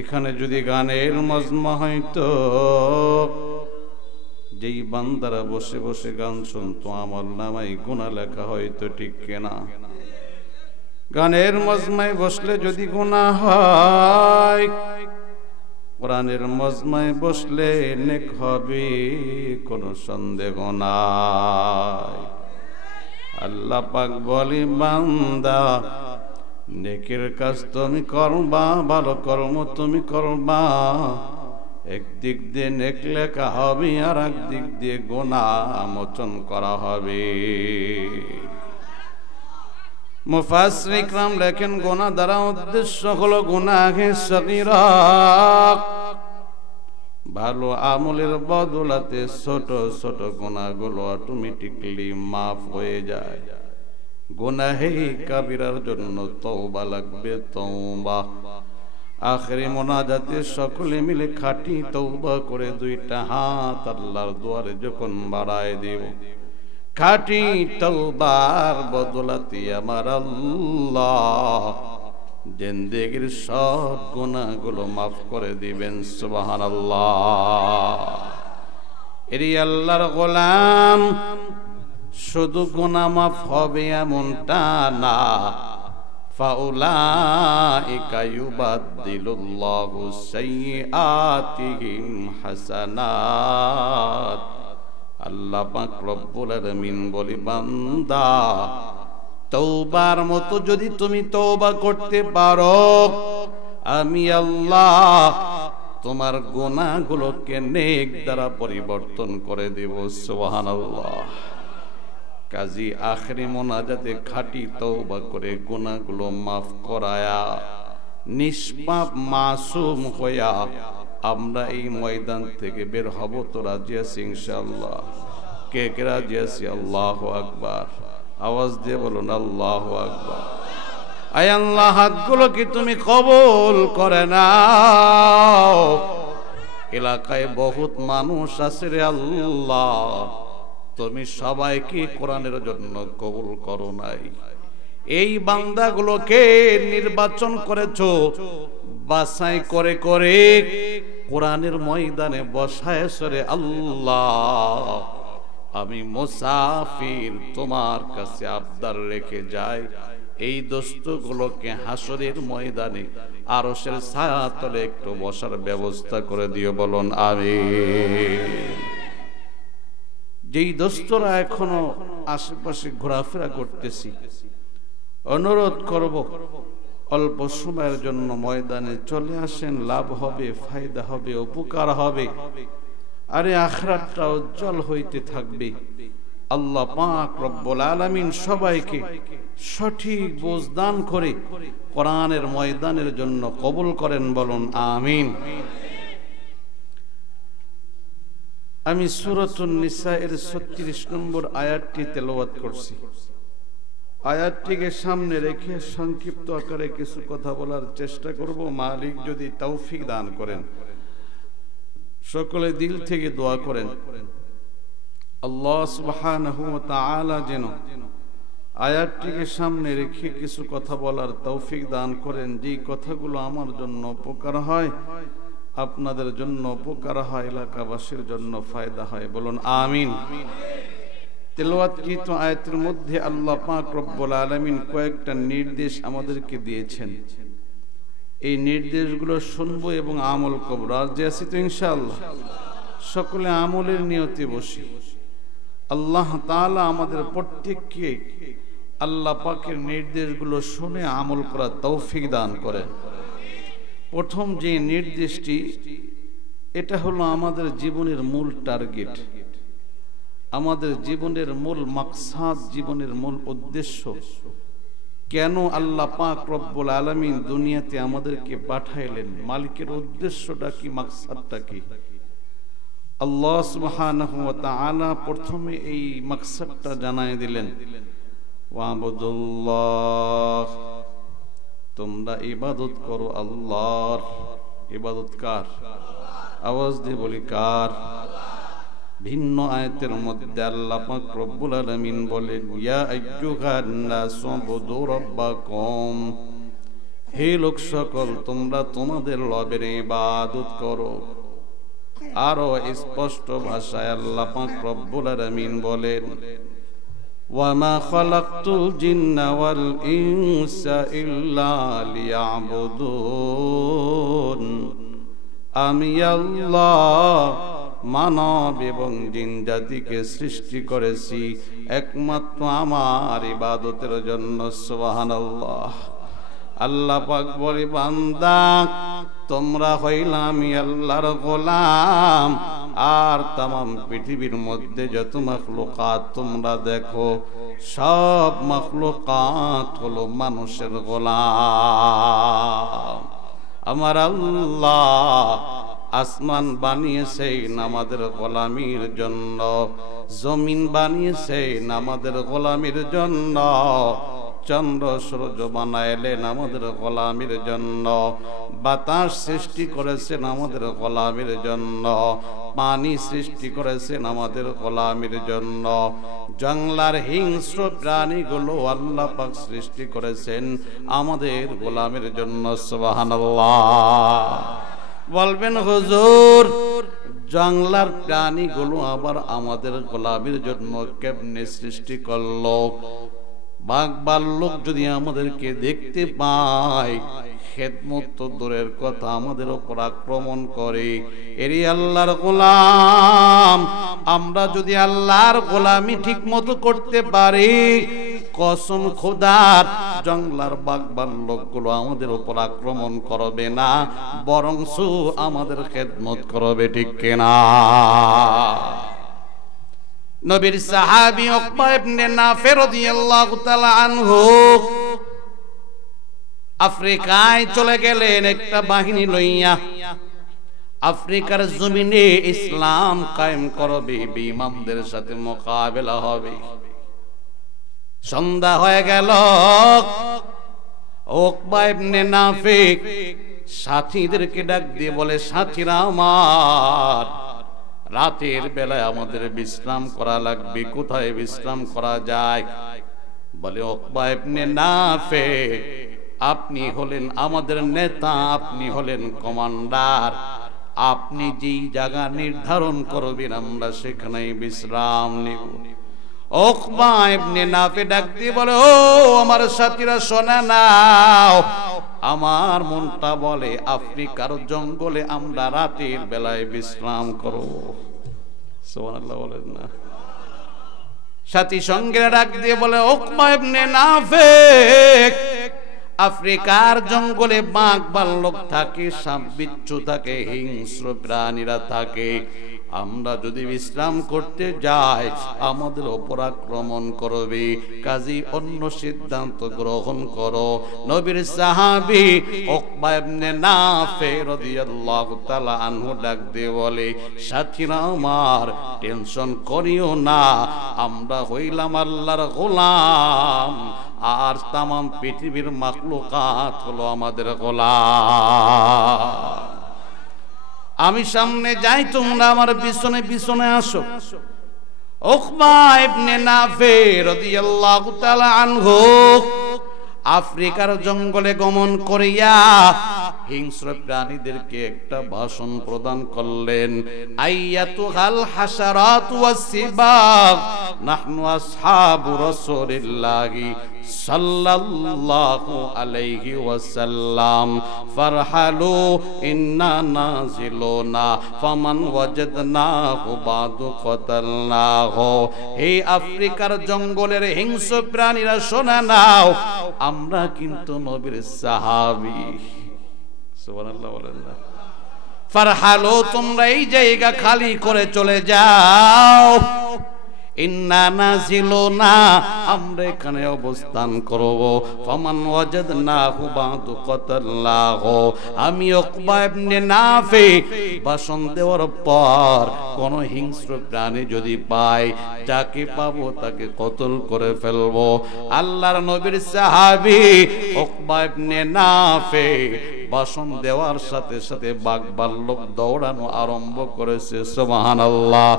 এখানে যদি গানের মজমা হইতো, যেই বান্দারা বসে বসে গান শুনতো আমলনামায় গুনাহ লেখা হইতো, ঠিক কিনা? গানের মজমায় বসলে যদি গুনাহ হয়, কোরআনের মজমায় বসলে নেক হবে, কোনো সন্দেহ নাই। আল্লাহ পাক বলে, বান্দা নেকের কাজ তুমি করবা, ভালো কর্ম তুমি করবা, একদিক দিয়ে নেক লেখা হবে আর একদিক দিয়ে গুনাহ মোচন করা হবে। মুফাসসির ইকরাম লেখেন, গুনাহ দ্বারা উদ্দেশ্য হলো গুনাহে সগীরা, ভালো আমলের বদলাতে ছোট ছোট গুনাহগুলো অটোমেটিক্যালি মাফ হয়ে যায়। গুনাহে কাবিরার জন্য তওবা লাগবে, তওবা। আখেরি মোনাজাতে সকলে মিলে খাঁটি তওবা করে দুইটা হাত আল্লাহর দুয়ারে যখন বাড়ায় দেব, খাঁটি তওবার বদলাতে আমার আল্লাহ জিন্দেগির সব গুনাহগুলো মাফ করে দিবেন। সুবহানাল্লাহ। এরি আল্লাহর গোলাম, শুধু গুনাহ মাফ হবে এমনটা না, ফাউলাইকা ইউবাদদিলুল্লাহু সাইয়্যাতিহিম হাসানাত। আল্লাহ পাক রব্বুল আলামিন বলি, বান্দা তওবার মতো যদি তুমি তওবা করতে পারো, আমি আল্লাহ তোমার গুনাহগুলোকে নেক দ্বারা পরিবর্তন করে দেব। সুবহানাল্লাহ। কাজী আখেরি মোনাজাতে খাঁটি তওবা করে গুনাহগুলো মাফ করায়া নিষ্পাপ মাসুম হইয়া আমরা এই ময়দান থেকে বের হব তো রাজি আছি ইনশাআল্লাহ? কে কে রাজি আছি? আল্লাহু আকবার। আওয়াজ দিয়ে বলুন আল্লাহু আকবার। আয় আল্লাহ, হাতগুলোকে তুমি কবুল করে নাও। এলাকায় বহুত মানুষ আছে রে আল্লাহ, তুমি সবাইকে কোরআনের জন্য কবুল করো নাই। এই বান্দাগুলোকে নির্বাচন করেছো, বাছাই করে করে কোরআনের ময়দানে বসায়ছো রে আল্লাহ। আমি মুসাফির তোমার কাছে আবদার রেখে যাই, এই দোস্তগুলোকে হাসরের ময়দানে আরশের ছায়াতলে একটু বসার ব্যবস্থা করে দিও, বলুন আমিন। যেই দোস্তরা এখনো আশেপাশে ঘোরাফেরা করতেছি, অনুরোধ করব অল্প সময়ের জন্য ময়দানে চলে আসেন, লাভ হবে, ফায়দা হবে, উপকার হবে, আরে আখিরাতটা উজ্জ্বল হইতে থাকবে। আল্লাহ পাক রব্বুল আলামিন সবাইকে সঠিক বুঝ দান করে কোরআনের ময়দানের জন্য কবুল করেন, বলুন আমিন। আমি সূরাতুন নিসা এর 36 নম্বর আয়াতটি তেলাওয়াত করছি। আয়াতটিকে সামনে রেখে সংক্ষিপ্ত আকারে কিছু কথা বলার চেষ্টা করব, মালিক যদি তৌফিক দান করেন। সকলে দিল থেকে দোয়া করেন আল্লাহ সুবহানাহু ওয়া তাআলা যেন আয়াতটিকে সামনে রেখে কিছু কথা বলার তৌফিক দান করেন, যেই কথাগুলো আমার জন্য উপকার হয়, আপনাদের জন্য উপকার হয়, এলাকাবাসীর জন্য ফায়দা হয়, বলুন আমিন। তেলাওয়াতকৃত আয়াতের মধ্যে আল্লাহ পাক রব্বুল আলামিন কয়েকটা নির্দেশ আমাদেরকে দিয়েছেন। এই নির্দেশগুলো শুনবো এবং আমল করব। রাজি আছি তো ইনশাআল্লাহ? সকলে আমলের নিয়তে বসি। আল্লাহ তাআলা আমাদের প্রত্যেককে আল্লাহ পাকের নির্দেশগুলো শুনে আমল করার তৌফিক দান করেন। প্রথম যে নির্দেশটি, এটা হলো আমাদের জীবনের মূল টার্গেট, আমাদের জীবনের মূল মাকসাদ, জীবনের মূল উদ্দেশ্য। কেন আল্লাহ পাক রব্বুল আলামিন দুনিয়াতে আমাদেরকে পাঠাইলেন, মালিকের উদ্দেশ্যটা কি, মাকসাদটা কি? আল্লাহ সুবহানাহু ওয়া তাআলা প্রথমে এই মাকসাদটা জানায় দিলেন, ওয়াবুদুল্লাহ, তোমরা ইবাদত করো আল্লাহর। ইবাদত কার? আওয়াজ দিয়ে বলি কার? ভিন্ন আয়াতের মধ্যে আল্লাহ পাক রব্বুল আলামিন বলেন, ইয়া আইয়ুহান নাসু উবুদু রাব্বাকুম, হে লোক সকল, তোমরা তোমাদের রবের ইবাদত করো। আরো স্পষ্ট ভাষায় আল্লাহ পাক রব্বুল আলামিন বলেন, ওয়ামা খালাকতুল জিন্না ওয়াল ইনসা ইল্লা লিয়াবুদুন। আমি আল্লাহ মানব এবং জিন জাতিকে সৃষ্টি করেছি একমাত্র আমার ইবাদতের জন্য। সুবহানাল্লাহ। আল্লাহ পাক বলে, বান্দা তোমরা হইলা আমি আল্লাহর গোলাম, আর তামাম পৃথিবীর মধ্যে যত মাখলুকাত তোমরা দেখো সব মাখলুকাত হলো মানুষের গোলাম। আমার আল্লাহ আসমান বানিয়েছেন আমাদের গোলামির জন্য, জমিন বানিয়েছেন আমাদের গোলামির জন্য, চন্দ্র সূর্য বানাইলেন আমাদের গোলামির জন্য, বাতাস সৃষ্টি করেছেন আমাদের গোলামির জন্য, পানি সৃষ্টি করেছেন আমাদের গোলামির জন্য, জঙ্গলার হিংস্র প্রাণীগুলো আল্লাহ পাক সৃষ্টি করেছেন আমাদের গোলামির জন্য। সুবহানাল্লাহ। বলবেন হুজুর, জঙ্গলার প্রাণীগুলো আবার আমাদের গোলামির জন্য কেমনে সৃষ্টি করলো? বাঘ ভাল্লুক যদি আমাদেরকে দেখতে পায়, খেদমত তো দূরের কথা, আমাদের উপর আক্রমণ করে। এরই আল্লাহর গোলাম, আমরা যদি আল্লাহর গোলামি ঠিক মতো করতে পারি, কসম খোদার, জঙ্গলার বাঘ ভাল্লুকগুলো আমাদের উপর আক্রমণ করবে না, বরঞ্চ আমাদের খেদমত করবে। ঠিক কিনা? নবীর সাহাবী উকবা ইবনে নাফি রাদিয়াল্লাহু তাআলা আনহু আফ্রিকায় চলে গেলেন একটা বাহিনী লইয়া। আফ্রিকার জমিনে ইসলাম কায়েম করবে, বেঈমানদের সাথে মোকাবেলা হবে। সন্ধ্যা হয়ে গেল, উকবা ইবনে নাফি সাথীদেরকে ডাক দিয়ে বলে, সাথীরা আমার, রাতের বেলায় আমাদের বিশ্রাম করা লাগবে, কোথায় বিশ্রাম করা যায়? বলে, উকবা ইবনে নাফি, আপনি হলেন আমাদের নেতা, আপনি হলেন কমান্ডার, আপনি যেই জায়গা নির্ধারণ করবেন আমরা সেখানেই বিশ্রাম নিব। উকবা ইবনে নাফি ডাক দিয়ে বলে, ও আমার সাথীরা শোনা নাও, আমার মনটা বলে আফ্রিকার জঙ্গলে আমরা রাতের বেলায় বিশ্রাম করব। সুবহানাল্লাহ বলেন না? সাথী সঙ্গে ডাক দিয়ে বলে, উকবা ইবনে নাফি, আফ্রিকার জঙ্গলে বাঘ ভাল্লুক থাকে, সাপ বিচ্ছু থাকে, হিংস্র প্রাণীরা থাকে, আমরা যদি বিশ্রাম করতে যাই আমাদের উপর আক্রমণ করবে, কাজী অন্য সিদ্ধান্ত গ্রহণ করো। নবীর সাহাবী উকবা ইবনে নাফি রাদিয়াল্লাহু তাআলা আনহু ডাক দিয়ে বলে, সাথীরা আমার, টেনশন করিও না, আমরা হইলাম আল্লাহর গোলাম, আর তামাম পৃথিবীর মাখলুকাত হলো আমাদের গোলাম। আমি সামনে যাই, তোমরা আমার পিছনে পিছনে আসো। উকবা ইবনে নাফি রাদিয়াল্লাহু তাআলা আনহু আফ্রিকার জঙ্গলে গমন করিয়া হিংস্র প্রাণীদেরকে একটা ভাষণ প্রদান করলেন, আইয়াতুহাল হাশারাতু ওয়াসসিবাগ নাহনু আসহাবু রাসূলিল্লাহি সাল্লাল্লাহু আলাইহি ওয়াসাল্লাম ফারহালু ইন্না নাজিলুনা ফামান ওয়াজাদনাহু বাদু কতালনাহু। এই আফ্রিকার জঙ্গলের হিংস্র প্রাণীরা শোনা নাও, আমরা কিন্তু নবীর সাহাবী। সুবহানাল্লাহ বলেন না? ফারহালু, তোমরা এই জায়গা খালি করে চলে যাও, ইন্না নাজিলুনা, আমরা এখানে অবস্থান করব, ফামান ওয়াজাদনাহু বাদু কতালনাহু। আমি উকবা ইবনে নাফি ভাষণ দেওয়ার পর কোন হিংস্র প্রাণী যদি পাই, যাকে পাবো তাকে কতল করে ফেলবো। আল্লাহর নবীর সাহাবী উকবা ইবনে নাফি ভাষণ দেওয়ার সাথে সাথে বাঘ ভাল্লুক দৌড়ানো আরম্ভ করেছে। সুবহানাল্লাহ।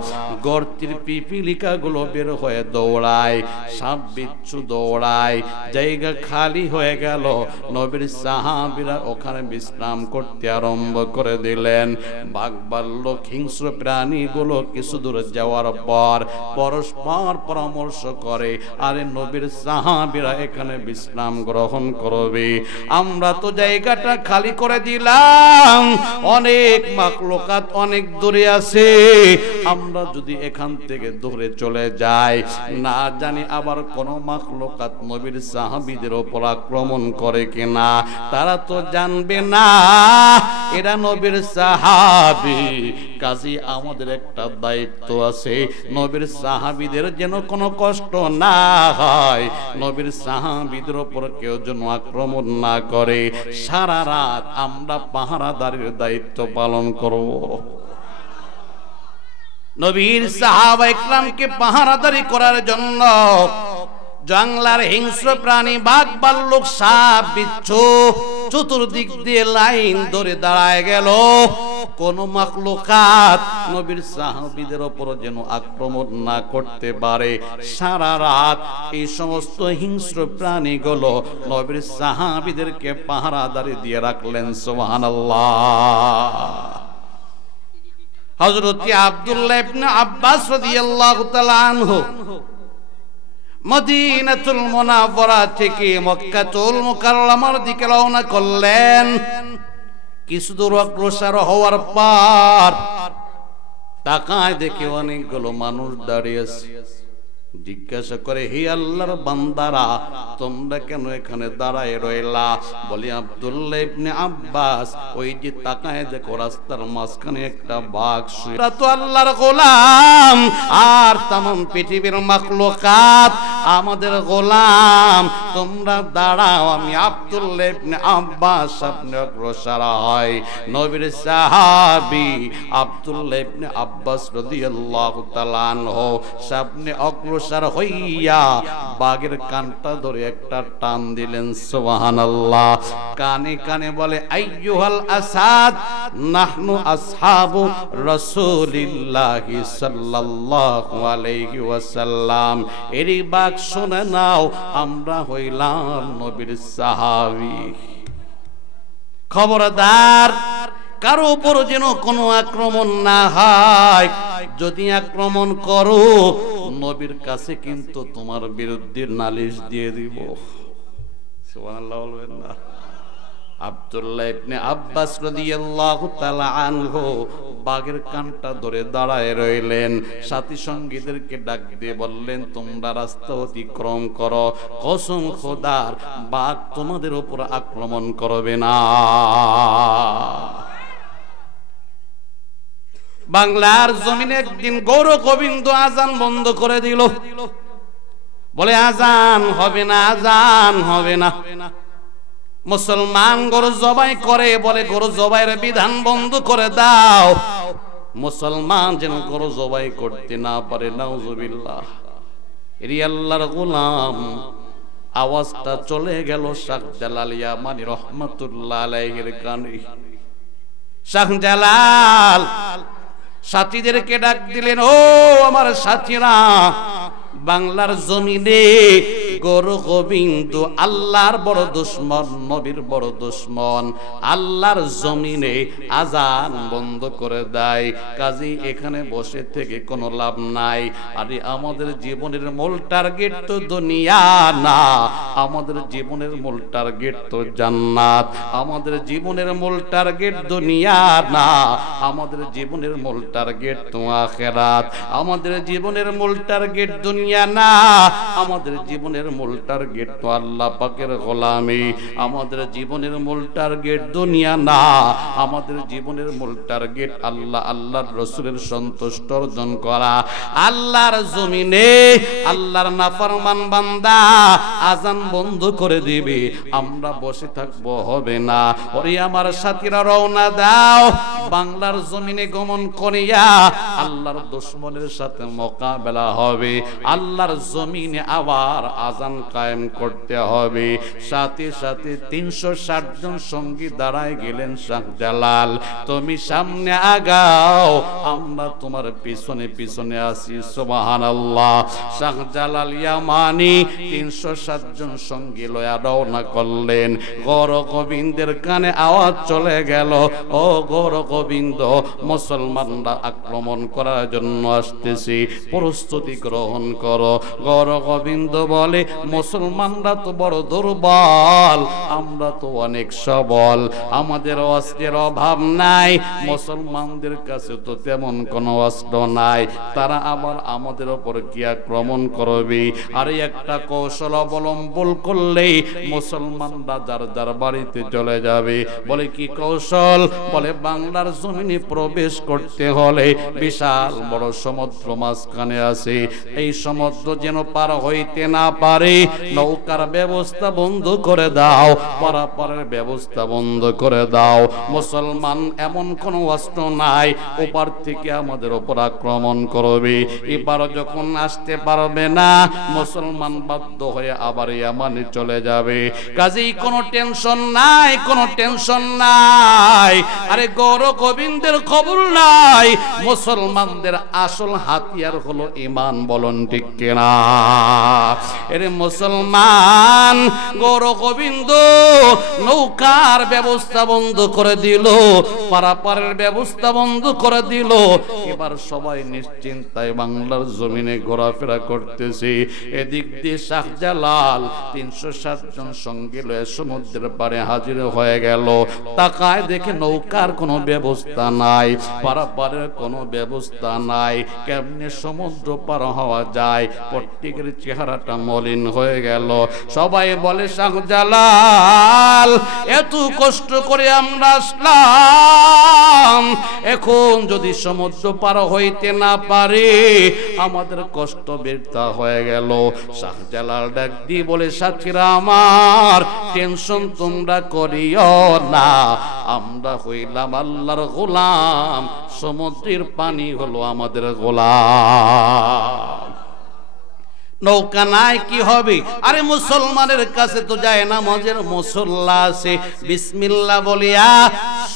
গর্তের পিপিলিকাগুলো বের হয়ে দৌড়ায়, সাপ বিচ্ছু দৌড়ায়, জায়গা খালি হয়ে গেল। নবীর সাহাবীরা ওখানে বিশ্রাম করতে আরম্ভ করে দিলেন। বাঘ ভাল্লুক হিংস্র প্রাণীগুলো কিছু দূর যাওয়ার পর পরস্পর পরামর্শ করে, আরে নবীর সাহাবীরা এখানে বিশ্রাম গ্রহণ করবে, আমরা তো জায়গাটা খালি করে দিলাম, অনেক মাখলুকাত অনেক দূরে আছে, আমরা যদি এখান থেকে দূরে চলে যাই, না জানি আবার কোন মাখলুকাত নবীর সাহাবীদের উপর আক্রমণ করে কিনা, তারা তো জানবে না এরা নবীর সাহাবী। কাজী আমাদের একটা দায়িত্ব আছে, নবীর সাহাবীদের যেন কোনো কষ্ট না হয়, নবীর সাহাবীদের উপর কেউ যেন আক্রমণ না করে। সারা রাত আমরা পাহারাদারের দায়িত্ব পালন করব। নবীর সাহাবা ইকরামকে পাহারাদারি করার জন্য জঙ্গলার হিংস্র প্রাণী বাঘ ভাল্লুক সাপ বিচ্ছু চতুর্দিক দিয়ে লাইন ধরে দাঁড়ায় গেল। কোন মাখলুকাত নবীর সাহাবীদের উপর যেন আক্রমণ না করতে পারে। সারা রাত এই সমস্ত হিংস্র প্রাণীগুলো নবীর সাহাবীদেরকে পাহারাদারি দিয়ে রাখলেন। সুবহানাল্লাহ। হযরত আব্দুল্লাহ ইবনে আব্বাস রাদিয়াল্লাহু তাআলা আনহু মদিনাতুল মুনাওয়ারা থেকে মক্কাতুল মুকাররমার দিকে রওনা করলেন। কিছু দূর অগ্রসর হওয়ার পর তাকায় দেখে অনেকগুলো মানুষ দাঁড়িয়ে আছে। জিজ্ঞাসা করে, হে আল্লাহর বান্দারা, তোমরা কেন এখানে দাঁড়ায় রইলা? বলি, আব্দুল্লাহ ইবনে আব্বাস, ওই যে তাকায় দেখো রাস্তার মাঝখানে একটা বাঘ শুয়ে, তোমরা তো আল্লাহর গোলাম আর तमाम পৃথিবীর মাখলুকাত আমাদের গোলাম, তোমরা দাঁড়াও, আমি আব্দুল্লাহ ইবনে আব্বাস সামনে অগ্রসর হয়। নবীর সাহাবী আব্দুল্লাহ ইবনে আব্বাস রাদিয়াল্লাহু তাআলা আনহু সামনে অগ্রসর হইয়া বাঘের কানটা ধরে একটা টান দিলেন। সুবহানাল্লাহ। কানে কানে বলে, আইয়ুহাল আসাদ নাহনু আসহাবু রাসূলিল্লাহি সাল্লাল্লাহু আলাইহি ওয়াসাল্লাম, এরি বাঘ শুনে নাও, আমরা হইলাম নবীর সাহাবী। খবরদার কারো উপর যেন কোনো আক্রমণ না হয়, যদি আক্রমণ করো নবীর কাছে কিন্তু তোমার বিরুদ্ধে নালিশ দিয়ে দিব। সুবহানাল্লাহ বলবেন না? আব্দুল্লাহ ইবনে আব্বাস রাদিয়াল্লাহু তাআলা আনহু বাঘের কানটা ধরে দাঁড়ায় রইলেন। সাথী সঙ্গীদেরকে ডাক দিয়ে বললেন, তোমরা রাস্তা অতিক্রম করো, কসম খোদার বাঘ তোমাদের উপর আক্রমণ করবে না। বাংলার জমিনে একদিন গৌর গোবিন্দ আজান বন্ধ করে দিল। বলে, আজান হবে না, আজান হবে না। মুসলমান গরু জবাই করে, বলে গরু জবাইয়ের বিধান বন্ধ করে দাও। মুসলমান যেন গরু জবাই করতে না পারে। নাউজুবিল্লাহ। এরি আল্লাহর গোলাম। আওয়াজটা চলে গেল শাহ জালাল ইয়ামানি রহমাতুল্লাহ আলাইহির কানে। শাহ জালাল সাথীদেরকে ডাক দিলেন, ও আমার সাথীরা, বাংলার জমিনে গরু গোবিন্দ আল্লাহর বড় দুশমন, নবীর বড় দুশমন, আল্লাহর জমিনে আজান বন্ধ করে দেয়। কাজী এখানে বসে থেকে কোনো লাভ নাই। আরে আমাদের জীবনের মূল টার্গেট তো দুনিয়া না, আমাদের জীবনের মূল টার্গেট তো জান্নাত। আমাদের জীবনের মূল টার্গেট দুনিয়া না, আমাদের জীবনের মূল টার্গেট তো আখিরাত। আমাদের জীবনের মূল টার্গেট দুনিয়া না, আমাদের জীবনের মূল টার্গেট তো আল্লাহ পাকের গোলামি। আমাদের জীবনের মূল টার্গেট দুনিয়া না, আমাদের জীবনের মূল টার্গেট আল্লাহ, আল্লাহর রাসূলের সন্তুষ্ট অর্জন করা। আল্লাহর জমিনে আল্লাহর নাফরমান বান্দা আজান বন্ধ করে দিবে, আমরা বসে থাকবো, হবে না। ওরে আমার সাথীরা, রওনা দাও, বাংলার জমিনে গমন করিয়া আল্লাহর দুশমনের সাথে মোকাবেলা হবে, আল্লাহর জমিনে আবার আজান কায়েম করতে হবে। সাথে সাথে 360 জন সঙ্গী দাঁড়ায় গেলেন, শাহজালাল তুমি সামনে আগাও, আমরা তোমার পিছনে পিছনে আসি। সুবহানাল্লাহ। শাহজালাল ইয়ামানি 360 জন সঙ্গী লয়া রওনা করলেন। গৌর গোবিন্দের কানে আওয়াজ চলে গেল, ও গৌর গোবিন্দ, মুসলমানরা আক্রমণ করার জন্য আসতেছি, প্রস্তুতি গ্রহণ করো। গৌর গোবিন্দ বলে, মুসলমানরা তো বড় দুর্বল, আমরা তো অনেক সবল, আমাদের অস্ত্রের অভাব নাই, মুসলমানদের কাছে তো তেমন কোনো অস্ত্র নাই, তারা আবার আমাদের উপর কি আক্রমণ করবে? আর একটা কৌশল অবলম্বন করলেই মুসলমানরা যার যার বাড়িতে চলে যাবে। বলে কি কৌশল? বলে বাংলার জমিনে প্রবেশ করতে হলে বিশাল বড় সমুদ্র মাঝখানে আছে, এই সমুদ্র যেন পার হইতে না পারে, নৌকার ব্যবস্থা বন্ধ করে দাও, পারাপারের ব্যবস্থা বন্ধ করে দাও। মুসলমান এমন কোন অস্ত্র নাই ওপার থেকে আমাদের উপর আক্রমণ করবে, এবার যখন আসতে পারবে না, মুসলমান বাধ্য হয়ে আবার ইয়ামানে চলে যাবে। কাজেই কোনো টেনশন নাই, কোনো টেনশন নাই। আরে গৌর গোবিন্দের খবর নাই, মুসলমানদের আসল হাতিয়ার হলো ঈমান। বলুন ঠিক কিনা? এরে মুসলমান, গৌর গোবিন্দ নৌকার ব্যবস্থা বন্ধ করে দিল, পারাপারের ব্যবস্থা বন্ধ করে দিল। এবার সবাই নিশ্চিন্তায় বাংলার জমিনে ঘোরাফেরা করতেছে। এদিক দিয়ে শাহজালাল 360 জন সঙ্গে লয়ে সমুদ্রের পাড়ে হাজির হয়ে গেল। তাকায় দেখে নৌকার কোনো ব্যবস্থা নাই, পারাপারের কোনো ব্যবস্থা নাই, কেমনে সমুদ্র পার হওয়া যায়? প্রত্যেকের চেহারাটা মলিন হয়ে গেল। সবাই বলে, শাহজালাল এত কষ্ট করে আমরা আসলাম, এখন যদি সমুদ্র পার হইতে না পারে আমাদের কষ্ট বৃথা হয়ে গেল। শাহজালাল ডাক দিয়ে বলে, সাথীরা আমার, টেনশন তোমরা করিও না, আমরা হইলাম আল্লাহর গোলাম, সমুদ্রের পানি হলো আমাদের গোলাম। নৌকা নাই কি হবে? আরে মুসলমানের কাছে তো যায় না মজের মুসল্লা আছে, বিসমিল্লাহ বলিয়া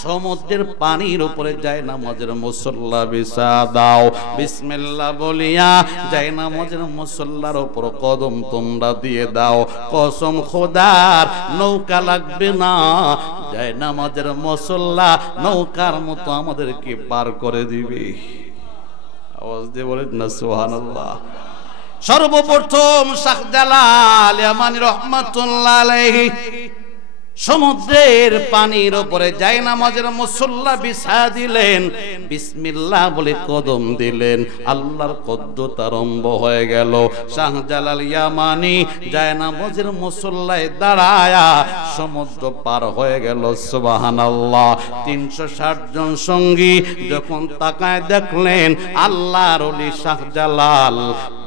সমুদ্রের পানির উপরে যায় না মজের মুসল্লা বিছা দাও, বিসমিল্লাহ বলিয়া যায় না মজের মুসল্লার উপর কদম তোমরা দিয়ে দাও। কসম খোদার নৌকা লাগবে না, যায় না মজের মুসল্লা নৌকার মতো আমাদেরকে পার করে দিবে। আওয়াজ দিয়ে বলেন না সুবহানাল্লাহ। সর্বপ্রথম শাহজালাল ইয়ামানি রাহমাতুল্লাহ আলাইহি সমুদ্রের পানির উপরে জায়নামাজের মুসল্লা বিছা দিলেন, বিসমিল্লাহ বলে কদম দিলেন, আল্লাহর কুদরত আরম্ভ হয়ে গেল। শাহজালাল ইয়ামানি জায়নামাজের মুসল্লায় দাঁড়ায়া সমুদ্র পার হয়ে গেল। সুবহানাল্লাহ। 360 জন সঙ্গী যখন তাকায় দেখলেন আল্লাহর ওলি শাহজালাল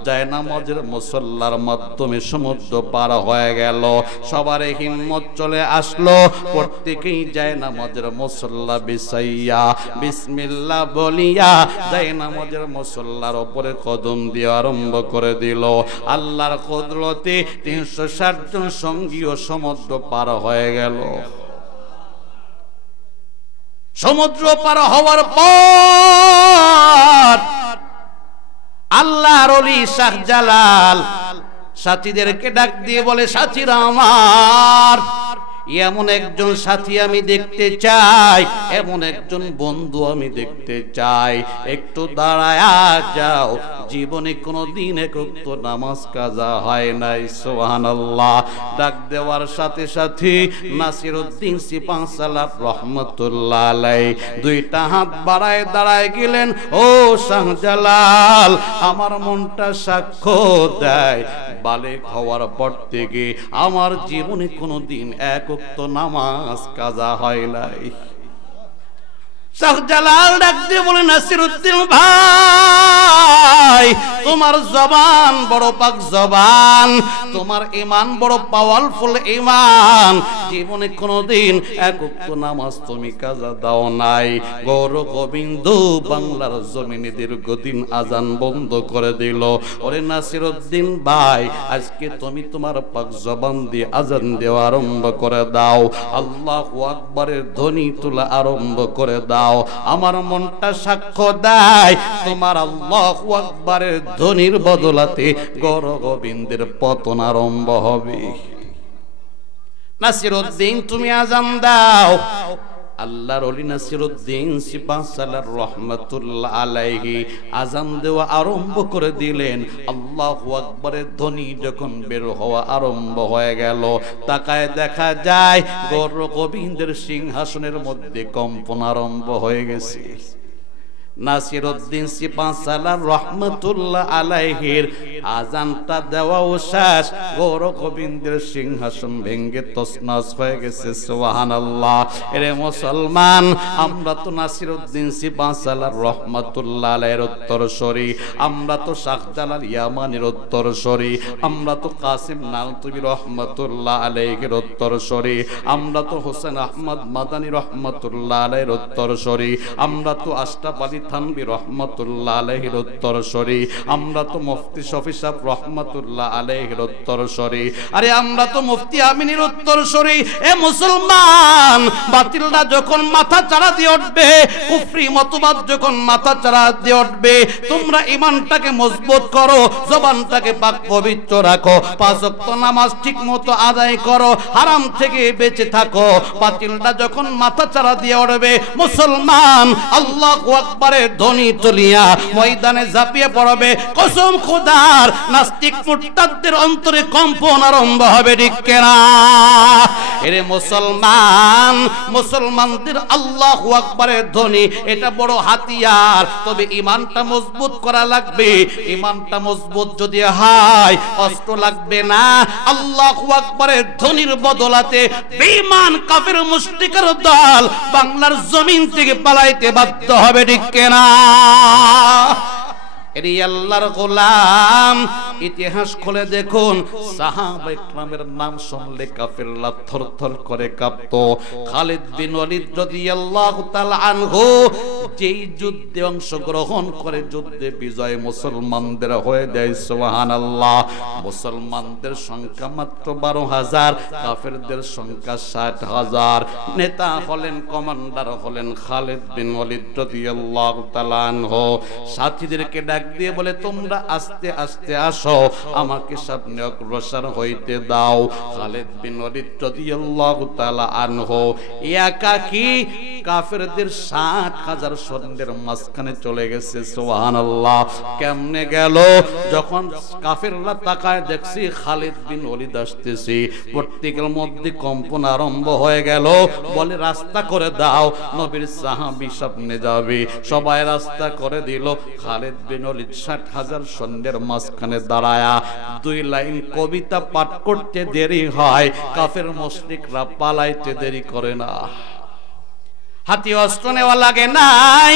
জায়নামাজের মুসল্লার মাধ্যমে সমুদ্র পার হয়ে গেল। সবার হিম্মত চলে আসলো, প্রত্যেকেই জায়নামাজের মুসল্লা বিছাইয়া বিসমিল্লাহ বলিয়া জায়নামাজের মুসল্লার উপরে কদম দিয়ে আরম্ভ করে দিল। আল্লাহর কুদরতে 360 জন সঙ্গীও সমুদ্র পার হয়ে গেল। সমুদ্র পার হওয়ার পর আল্লাহর ওলি শাহজালাল সাথীদেরকে ডাক দিয়ে বলে, সাথীরা আমার, এমন একজন সাথী আমি দেখতে চাই, এমন একজন বন্ধু আমি দেখতে চাই, একটু দাঁড়ায় যাও, জীবনে কোনোদিন একক নামাজ কাজা হয় নাই। সুবহানাল্লাহ। ডাক দেওয়ার সাথে সাথে নাসিরউদ্দিন সিপাহসালাফ রহমাতুল্লাহ আলাইহি দুইটা হাত বাড়ায় দাঁড়ায় গেলেন, ও শাহজালাল, আমার মনটা সাক্ষ্য দেয় বালেক হওয়ার পর থেকে আমার জীবনে কোনোদিন একক নামাজ কাজা হয় নাই। শাহজালাল ডাক দিয়ে বলে, নাসিরউদ্দিন ভাই, তোমার জবান বড় পাক জবান, তোমার ঈমান বড় পাওয়ারফুল ঈমান, জীবনে কোনোদিন এক ওয়াক্ত নামাজ তুমি কাজা দাও নাই। গৌর গোবিন্দ বাংলার জমিনে দীর্ঘদিন আজান বন্ধ করে দিল। ওরে নাসিরউদ্দিন ভাই, আজকে তুমি তোমার পাক জবান দিয়ে আজান দেওয়া আরম্ভ করে দাও, আল্লাহু আকবারের ধ্বনি তোলা আরম্ভ করে দাও। আমার মনটা সাক্ষ্য দেয়, তোমার আল্লাহু আকবারের ধ্বনির বদলাতে গৌর গোবিন্দের পতন আরম্ভ হবে। নাসিরউদ্দিন তুমি আজান দাও। আল্লাহর ওলি নাসিরউদ্দিন সিপাহসালার রহমাতুল্লাহ আলাইহি আজান দেওয়া আরম্ভ করে দিলেন। আল্লাহু আকবারের ধ্বনি যখন বের হওয়া আরম্ভ হয়ে গেল, তাকায় দেখা যায় গৌর গোবিন্দের সিংহাসনের মধ্যে কম্পন আরম্ভ হয়ে গেছে। নাসিরউদ্দিন সিপাহসালার রহমাতুল্লাহ আলাইহির আজানটা দেওয়াও শেষ, গৌর গোবিন্দের সিংহাসন ভেঙ্গে তছনছ হয়ে গেছে। সুবহানাল্লাহ। এরে মুসলমান, আমরা তো নাসিরউদ্দিন সিপাহসালার রহমাতুল্লাহ আলাইহির উত্তরসূরি, আমরা তো শাহজালাল ইয়ামানির উত্তরসূরি, আমরা তো কাসিম নানতুবি রহমাতুল্লাহ আলাইহির উত্তরসূরি, আমরা তো হোসেন আহমদ মাদানী রহমাতুল্লাহ আলাইহির উত্তরসূরি, আমরা তো আশরাফ আলী থানভী রহমাতুল্লাহ আলাইহির উত্তরসূরি, আমরা তো মুফতি শফি সাহেব রহমাতুল্লাহ আলাইহির উত্তরসূরি, আরে আমরা তো মুফতি আমিনের উত্তরসূরি। এ মুসলমান, বাতিলরা যখন মাথা চাড়া দিয়ে উঠবে, কুফরি মতবাদ যখন মাথা চাড়া দিয়ে উঠবে, তোমরা ঈমানটাকে মজবুত করো, জবানটাকে পাক পবিত্র রাখো, পাঁচ ওয়াক্ত নামাজ ঠিকমতো আদায় করো, হারাম থেকে বেঁচে থাকো। বাতিলরা যখন মাথা চাড়া দিয়ে উঠবে, মুসলমান আল্লাহু আকবারের ধ্বনি তুলিয়া ময়দানে ঝাঁপিয়ে পড়বে। কসম খোদার, নাস্তিক মুরতাদদের অন্তরে কম্পন আরম্ভ হবে, ঠিক কিনা? এরে মুসলমান, মুসলমানদের আল্লাহু আকবারের ধ্বনি এটা বড় হাতিয়ার, তবে ঈমানটা মজবুত করা লাগবে। ঈমানটা মজবুত যদি হয়, অস্ত্র লাগবে না। আল্লাহু আকবারের ধ্বনির বদলাতে বেঈমান কাফের মুশরিকের দল বাংলার জমিন থেকে পালাইতে বাধ্য হবে, ঠিক কিনা? এরি আল্লাহর গোলাম, ইতিহাস খুলে দেখুন, সাহাবা ইকরামের নাম শুনলে কাফেররা থরথর করে কাঁপতো। খালিদ বিন ওয়ালিদ রাদিয়াল্লাহু তাআলা আনহু যেই যুদ্ধে অংশগ্রহণ করে যুদ্ধে বিজয় মুসলমানদের হয়ে যায়। সুবহানাল্লাহ। মুসলমানদের সংখ্যা মাত্র 12,000, কাফেরদের সংখ্যা 60,000। নেতা হলেন, কমান্ডার হলেন খালিদ বিন ওয়ালিদ রাদিয়াল্লাহু তাআলা আনহু। সাথীদেরকে ডাক দিয়ে বলে, তোমরা আস্তে আস্তে আসো, আমাকে সামনে অগ্রসর হইতে দাও। খালিদ বিন ওয়ালিদ রাদিয়াল্লাহু তাআলা আনহু একাকী কাফেরদের 60,000 সৈন্যের মাঝখানে চলে গেছে। সুবহানাল্লাহ। কেমনে গেল? যখন কাফেররা তাকায় দেখছি খালিদ বিন ওয়ালিদ আসতেছে, প্রত্যেকের মধ্যে কম্পন আরম্ভ হয়ে গেল। বলে, রাস্তা করে দাও, নবীর সাহাবী সামনে যাবে। সবাই রাস্তা করে দিল। খালিদ বিন ওয়ালিদ 60,000 সৈন্যের মাঝখানে দাঁড়ায়া 2 লাইন কবিতা পাঠ করতে দেরি হয়, কাফের মুশরিকরা পালাইতে দেরি করে না। হাতি অস্ত্র নেওয়া লাগে নাই।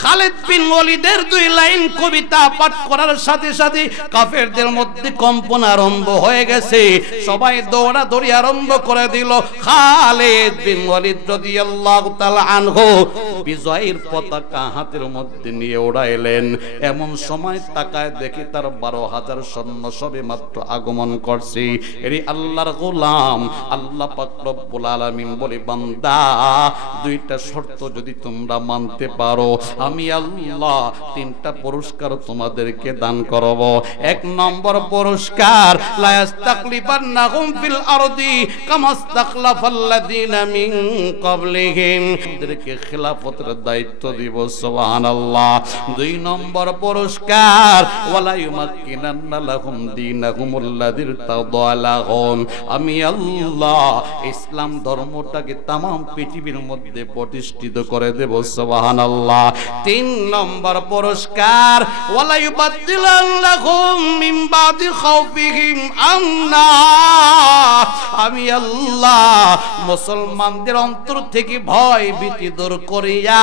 খালিদ বিন ওয়ালিদের 2 লাইন কবিতা পাঠ করার সাথে সাথে কাফেরদের মধ্যে কম্পন আরম্ভ হয়ে গেছে। সবাই দৌড়াদৌড়ি আরম্ভ করে দিল। খালিদ বিন ওয়ালিদ রাদিয়াল্লাহু তাআলা আনহু বিজয়ের পতাকা হাতের মধ্যে নিয়ে উড়াইলেন। এমন সময় তাকায় দেখি তার 12,000 সৈন্য সবে মাত্র আগমন করছে। এর আল্লাহর গোলাম আল্লাহ পাক রব্বুল আলামিন বলে, বান্দা, 2টা শর্ত যদি তোমরা মানতে পারো, আমি আল্লাহ 3টা পুরস্কার তোমাদেরকে দান করব। 1 নম্বর পুরস্কার, লা ইস্তাখলিফান্নাহুম ফিল আরদি কামা ইস্তাখলাফাল্লাযিনা মিন ক্বাবলিহিম, তাদেরকে খিলাফতের দায়িত্ব দিব। সুবহানাল্লাহ। 2 নম্বর পুরস্কার, ওয়ালা ইউমাক্কিনান্না লাহুম দীনাহুমুল্লাযী ইরতাদা লাহুম, আমি আল্লাহ ইসলাম ধর্মটাকে तमाम পৃথিবীর মধ্যে প্রতিষ্ঠিত করে দেব। সুবহানাল্লাহ। 3 নম্বর পুরস্কার, ওয়ালা ইউবাদদিলাল্লাহুম মিন বাদি খাউফিহিম আমনা, আমি আল্লাহ মুসলমানদের অন্তর থেকে ভয় ভীতি দূর করে করিয়া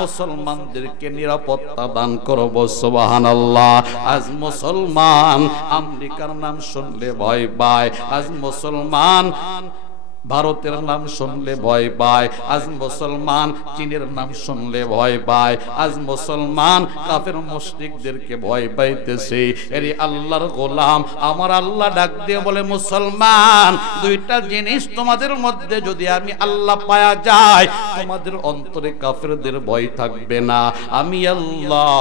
মুসলমানদেরকে নিরাপত্তা দান করব। সুবহানাল্লাহ। আজ মুসলমান আমেরিকার নাম শুনলে ভয় পায়, আজ মুসলমান ভারতের নাম শুনলে ভয় পায়, আজ মুসলমান চীনের নাম শুনলে ভয় পায়, আজ মুসলমান কাফের মুশরিকদেরকে ভয় পাইতেছে। এরে আল্লাহর গোলাম, আমার আল্লাহ ডাক দিয়ে বলে, মুসলমান দুইটা জিনিস তোমাদের মধ্যে যদি আমি আল্লাহ পায়া যায়, তোমাদের অন্তরে কাফেরদের ভয় থাকবে না। আমি আল্লাহ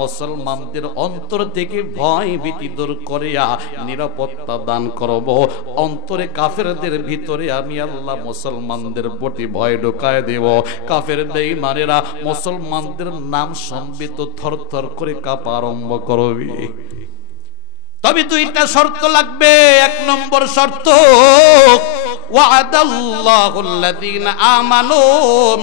মুসলমানদের অন্তর থেকে ভয় ভীতি দূর করিয়া নিরাপত্তা দান করব। অন্তরে কাফেরদের ভিতরে আমি আল্লাহ মুসলমানদের প্রতি ভয় ঢুকায় দেব। কাফের বেঈমানেরা মুসলমানদের নাম শুনবে তো থরথর করে কাঁপা আরম্ভ করবে। তবে দুইটা শর্ত লাগবে। এক নম্বর শর্ত, ওয়াদাল্লাহুল্লাযীনা আমানু